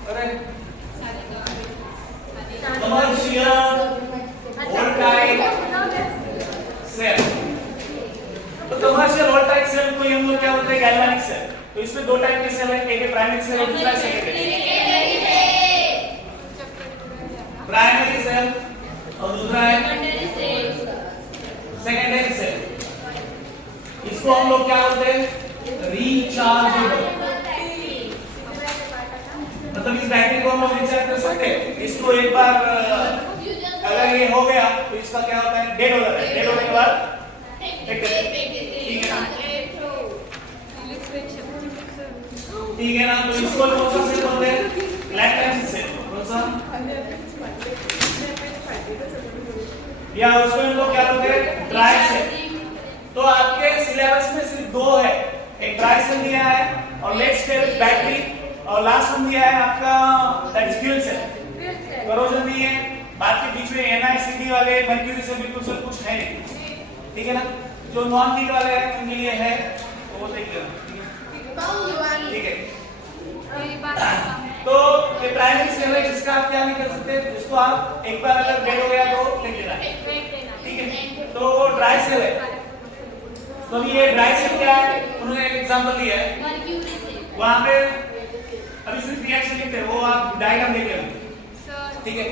अरे कमर्शियल वोल्टाइक सेल। तो कमर्शियल वोल्टाइक सेल को हम लोग क्या बोलते हैं? Galvanic cell. तो इसमें दो टाइप के सेल है, एक है प्राइमरी सेल और दूसरा सेकेंडरी। प्राइमरी सेल और दूसरा है सेकेंडरी सेल। इसको हम लोग क्या बोलते हैं? रिचार्जेबल। मतलब इस बैटरी को हम लोग रिचार्ज कर सकते हैं। इसको एक बार अगर ये हो गया तो इसका क्या होता है? डेड हो जाता है। डेड होने के बाद ठीक है ना, ठीक है ना। तो इसको कौन सा सेल बोलते हैं? Leclanche cell. कौन सा? या उसको हम लोग क्या बोलते हैं? Dry cell. तो आपके सिलेबस में सिर्फ दो है, एक ड्राई सेल दिया है और लेट स्टेज बैटरी, और लास्ट वन दिया है आपका that is fuel cell. Corrosion नहीं है, बाकी बीच में NiCd वाले मर्क्यूरी से बिल्कुल सब कुछ है नहीं, ठीक है ना। जो नॉन हीट वाले हैं उनके लिए है, तो वो देख लेना, ठीक है। तो ये प्राइमरी सेल है जिसका आप क्या नहीं कर सकते, जिसको आप एक बार अगर डेड हो गया तो लिख देना, ठीक है। तो वो ड्राई सेल है। तो ये ड्राई सेल क्या है? उन्होंने एक एग्जांपल दिया है, वहां पे अभी सिर्फ रिएक्शन लिखते हैं, वो आप डायग्राम देख लेना, ठीक है।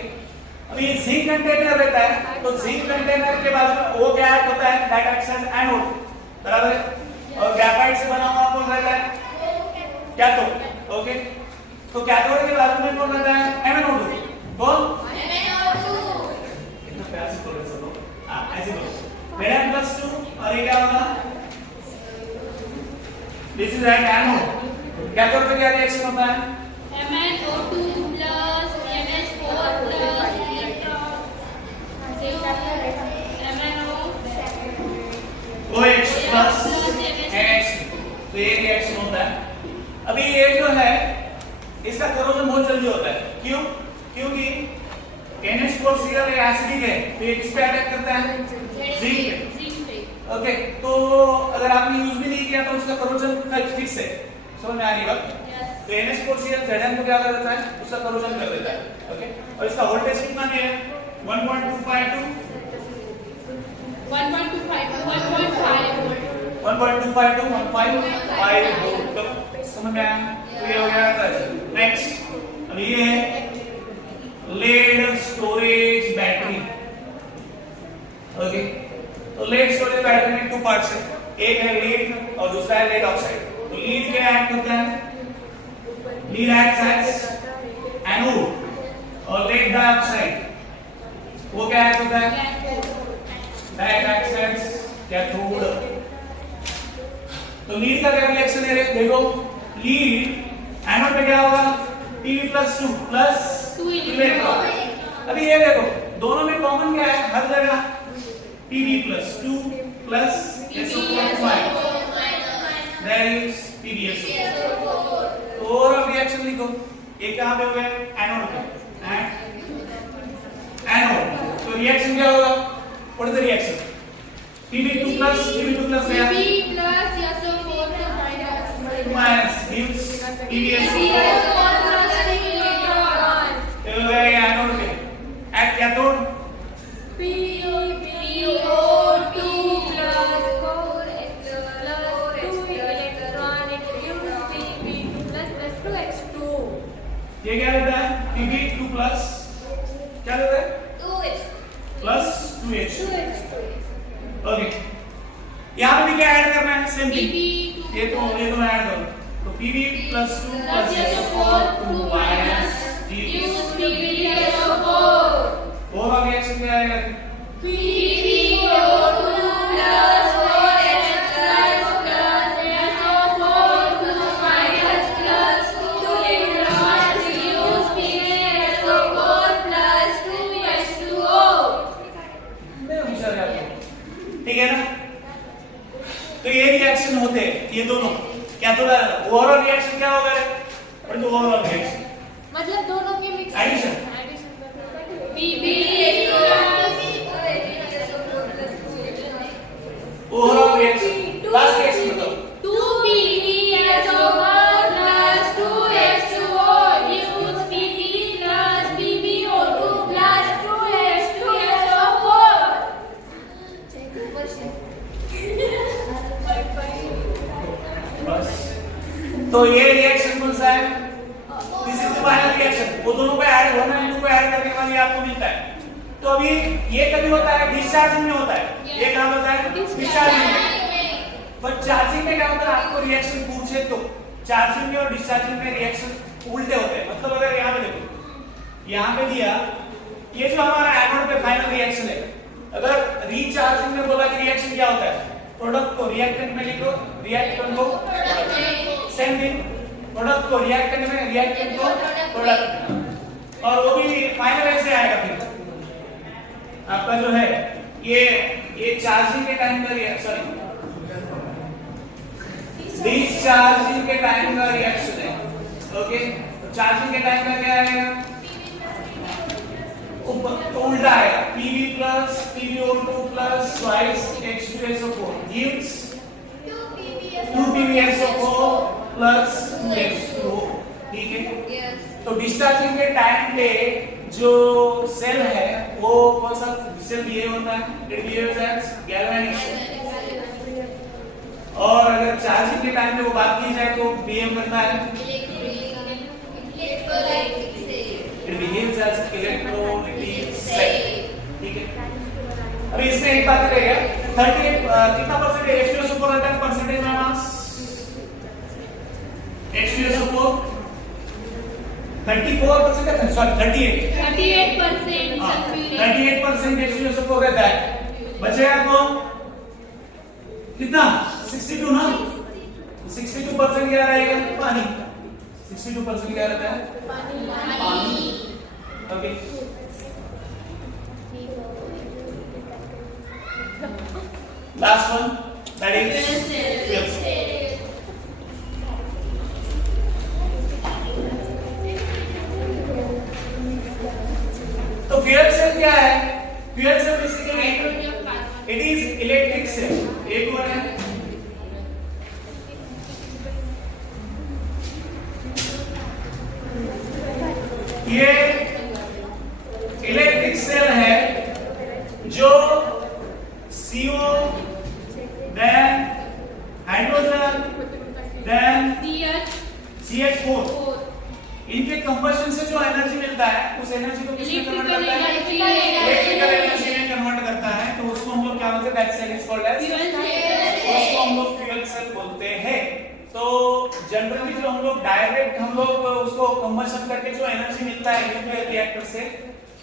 अभी जिंक कंटेनर रहता है, तो जिंक कंटेनर के बाजू में वो क्या होता है? दैट एक्ट्स एज एनोड, बराबर है। और ग्रेफाइट से बना हुआ कौन रहता है? Cathode, okay. तो कैथोड के बाजू में कौन रहता है? एनोड। कौन? इतना प्यार से बोल रहे सब लोग, हां ऐसे बोलो। Mn+2 और ये क्या होगा? This is right anode. Cathode पे क्या रिएक्शन होता है? MnO2 plus NH4 plus electron MnO अभी ये जो है इसका करोजन बहुत जल्दी होता है। क्यों? क्योंकि NH4Cl एसिडिक है तो ये किस पे अटैक करता है? जिंक पे। ओके, तो अगर आपने यूज भी नहीं किया तो उसका करोजन फिक्स है। समझ में आ रही बात? तो NH4Cl Zn को क्या कर देता है? उसका करोजन कर देता है। ओके, और इसका वोल्टेज कितना दिया है? 1.252 1.252 वोल्ट। समझ में आया? तो ये हो गया। नेक्स्ट अब ये है लेड स्टोरेज बैटरी। ओके, तो लेड स्टोरेज बैटरी में 2 पार्ट्स है, एक है लीड और दूसरा है लेड ऑक्साइड। तो लीड क्या ऐड करता है? लीड एक्ट्स एज एनोड और लेड डाइऑक्साइड वो क्या ऐड करता है? Dioxide cathode. तो लीड का क्या रिएक्शन है? देखो लीड एनोड में क्या होगा? Pb+2 plus 2 electron. अभी ये देखो दोनों में कॉमन क्या है? हर जगह Pb+2 plus SO4 that is PbSO4। तो और अब रिएक्शन लिखो। ये कहां पे हो गया? एनोड पे। एनोड तो रिएक्शन क्या होगा? What is the reaction? Pb2 plus क्या? माइनस gives PbSO4 एनोड पे। At cathode PbO2 plus 4 electron, it gives Pb2 plus 2H2। ये क्या रहता है? Pb2 प्लस क्या रहता है? 2H plus 2H। ओके, यहाँ पे भी क्या ऐड करना है? Same thing. ये तो ऐड करो। तो Pb+2 plus SO4 minus gives PbSO4। और आगे रिएक्शन क्या आएगा? PbO2 plus 4H plus SO4 minus plus 2 electron gives PbSO4 plus 2H2O। ठीक है ना? तो ये रिएक्शन होते हैं ये दोनों। क्या तो ओवरऑल रिएक्शन क्या होगा? और तो ओवरऑल रिएक्शन मतलब दोनों के mix addition. Overall reaction last reaction बताओ। 2PbSO4 plus 2H2O gives Pb plus PbO2 plus 2H2SO4। बस तो ये रिएक्शन कौन सा है? This is the final reaction. वो दोनों को ऐड होना है, इनको ऐड करने के बाद ये आपको मिलता है। तो अभी ये कभी होता है? डिस्चार्जिंग में होता है। ये कहां होता है? डिस्चार्जिंग में। पर चार्जिंग में क्या होता है? आपको रिएक्शन पूछे तो चार्जिंग में और डिस्चार्जिंग में रिएक्शन उल्टे होते हैं। मतलब अगर यहां पे देखो, यहां पे दिया ये जो हमारा एनोड पे फाइनल रिएक्शन है, अगर रीचार्जिंग में बोला कि रिएक्शन क्या होता है? प्रोडक्ट को रिएक्टेंट में लिखो, रिएक्टेंट को सेम थिंग। प्रोडक्ट को रिएक्टेंट में, रिएक्टेंट को प्रोडक्ट। और वो भी फाइनल ऐसे आएगा। फिर आपका जो है ये चार्जिंग के टाइम का सॉरी डिस्चार्जिंग के टाइम का रिएक्शन है। ओके, तो चार्जिंग के टाइम का क्या आएगा? उल्टा आएगा। Pb plus PbO2 plus twice H2SO4 gives 2PbSO4 plus 2H2O। ठीक है? तो डिस्चार्जिंग के टाइम पे जो सेल है वो कौन सा सेल बिहेव होता है? It behaves as galvanic cell. और अगर चार्जिंग के टाइम पे वो बात की जाए तो बिहेव करता है it behaves as electrolytic cell. ठीक है? अभी इसमें एक बात रहेगा, 38 कितना परसेंट H2SO4 रहता है परसेंटेज में मास? H2SO4 34% है, सॉरी 38% सल्फ्यूरिक। 38% H2SO4 रहता है। बचेगा कौन? कितना? 62 ना? 62% क्या रहेगा? पानी। 62% क्या रहता है? पानी। Okay, last one, that is fuel cell. क्या है? Fuel cell basically hydrogen carbon it is electric cell. एक और है ये इलेक्ट्रिक सेल है जो CO then hydrogen then CH4 इनके कंबशन से जो एनर्जी मिलता है उस एनर्जी को किसमें कन्वर्ट करता है? इलेक्ट्रिकल एनर्जी में कन्वर्ट करता है। तो उसको हम लोग क्या बोलते हैं? That cell is called as उसको हम लोग फ्यूल सेल बोलते हैं। तो जनरली जो हम लोग डायरेक्ट हम लोग उसको कंबशन करके जो एनर्जी मिलता है न्यूक्लियर रिएक्टर से,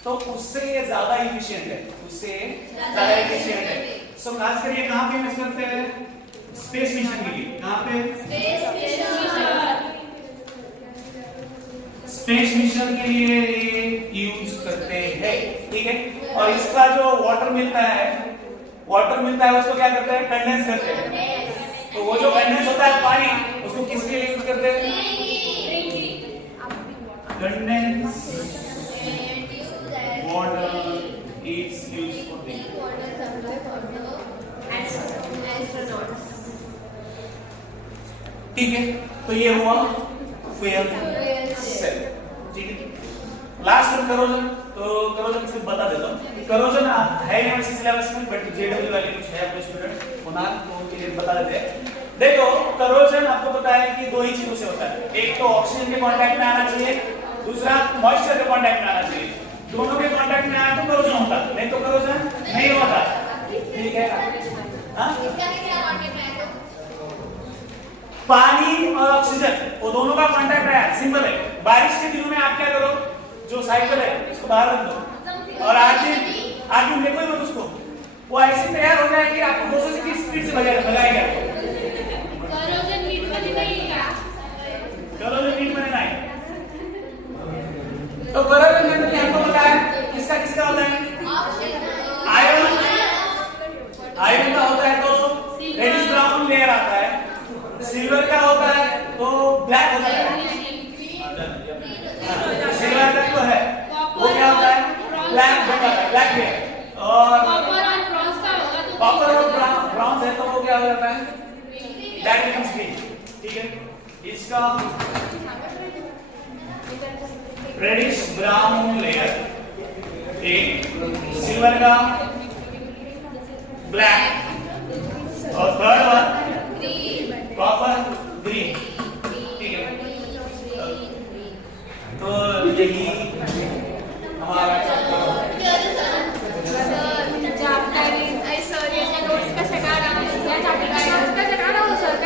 तो उससे ये ज्यादा एफिशिएंट है, उससे ज्यादा एफिशिएंट है। सो खास कर ये कहां पे यूज करते हैं? स्पेस मिशन के लिए। कहां पे? स्पेस मिशन के लिए ये यूज करते हैं, ठीक है। और इसका जो वाटर मिलता है उसको क्या करते हैं? कंडेंस करते हैं। तो वो जो कंडेंस होता है पानी, उसको किसके लिए यूज करते हैं? Condense water is used for drinking. ठीक है, तो ये हुआ फ्यूल सेल, ठीक है। Last one corrosion. तो करोजन सिर्फ बता देता हूँ, करोजन है नहीं सिलेबस में, बट जेडब्ल्यू वाले कुछ है अपने स्टूडेंट होना, तो उनके लिए बता देते हैं। देखो करोजन आपको पता है कि दो ही चीजों से होता है, एक तो ऑक्सीजन के कांटेक्ट में आना चाहिए, दूसरा मॉइस्चर के कांटेक्ट में आना चाहिए। दोनों के कांटेक्ट में आया तो करोजन होता, नहीं तो करोजन नहीं होता, ठीक है। हाँ, पानी और ऑक्सीजन वो दोनों का कांटेक्ट है, सिंपल है। बारिश के दिनों में आप क्या करो, जो साइकिल है उसको बाहर रख दो और आगे देखो ही मत उसको, वो ऐसे तैयार हो जाएगी आपको 200 की स्पीड से भगाएगा। करोजन मीट बनी नहीं है, करोजन मीट बने नहीं। तो करोजन मीट हमको पता है किसका किसका होता है? आयरन का होता है तो रेडिश ब्राउन लेयर आता है, सिल्वर का होता है तो ब्लैक होता है। सिल्वर का जो है वो क्या होता है? ब्लैक होता है, ब्लैक लेयर। और कॉपर और ब्रॉन्ज का होगा तो कॉपर और ब्रॉन्ज है तो वो क्या हो जाता है? दैट बिकम्स ग्रीन, ठीक है। इसका रेडिश ब्राउन लेयर, एक सिल्वर का ब्लैक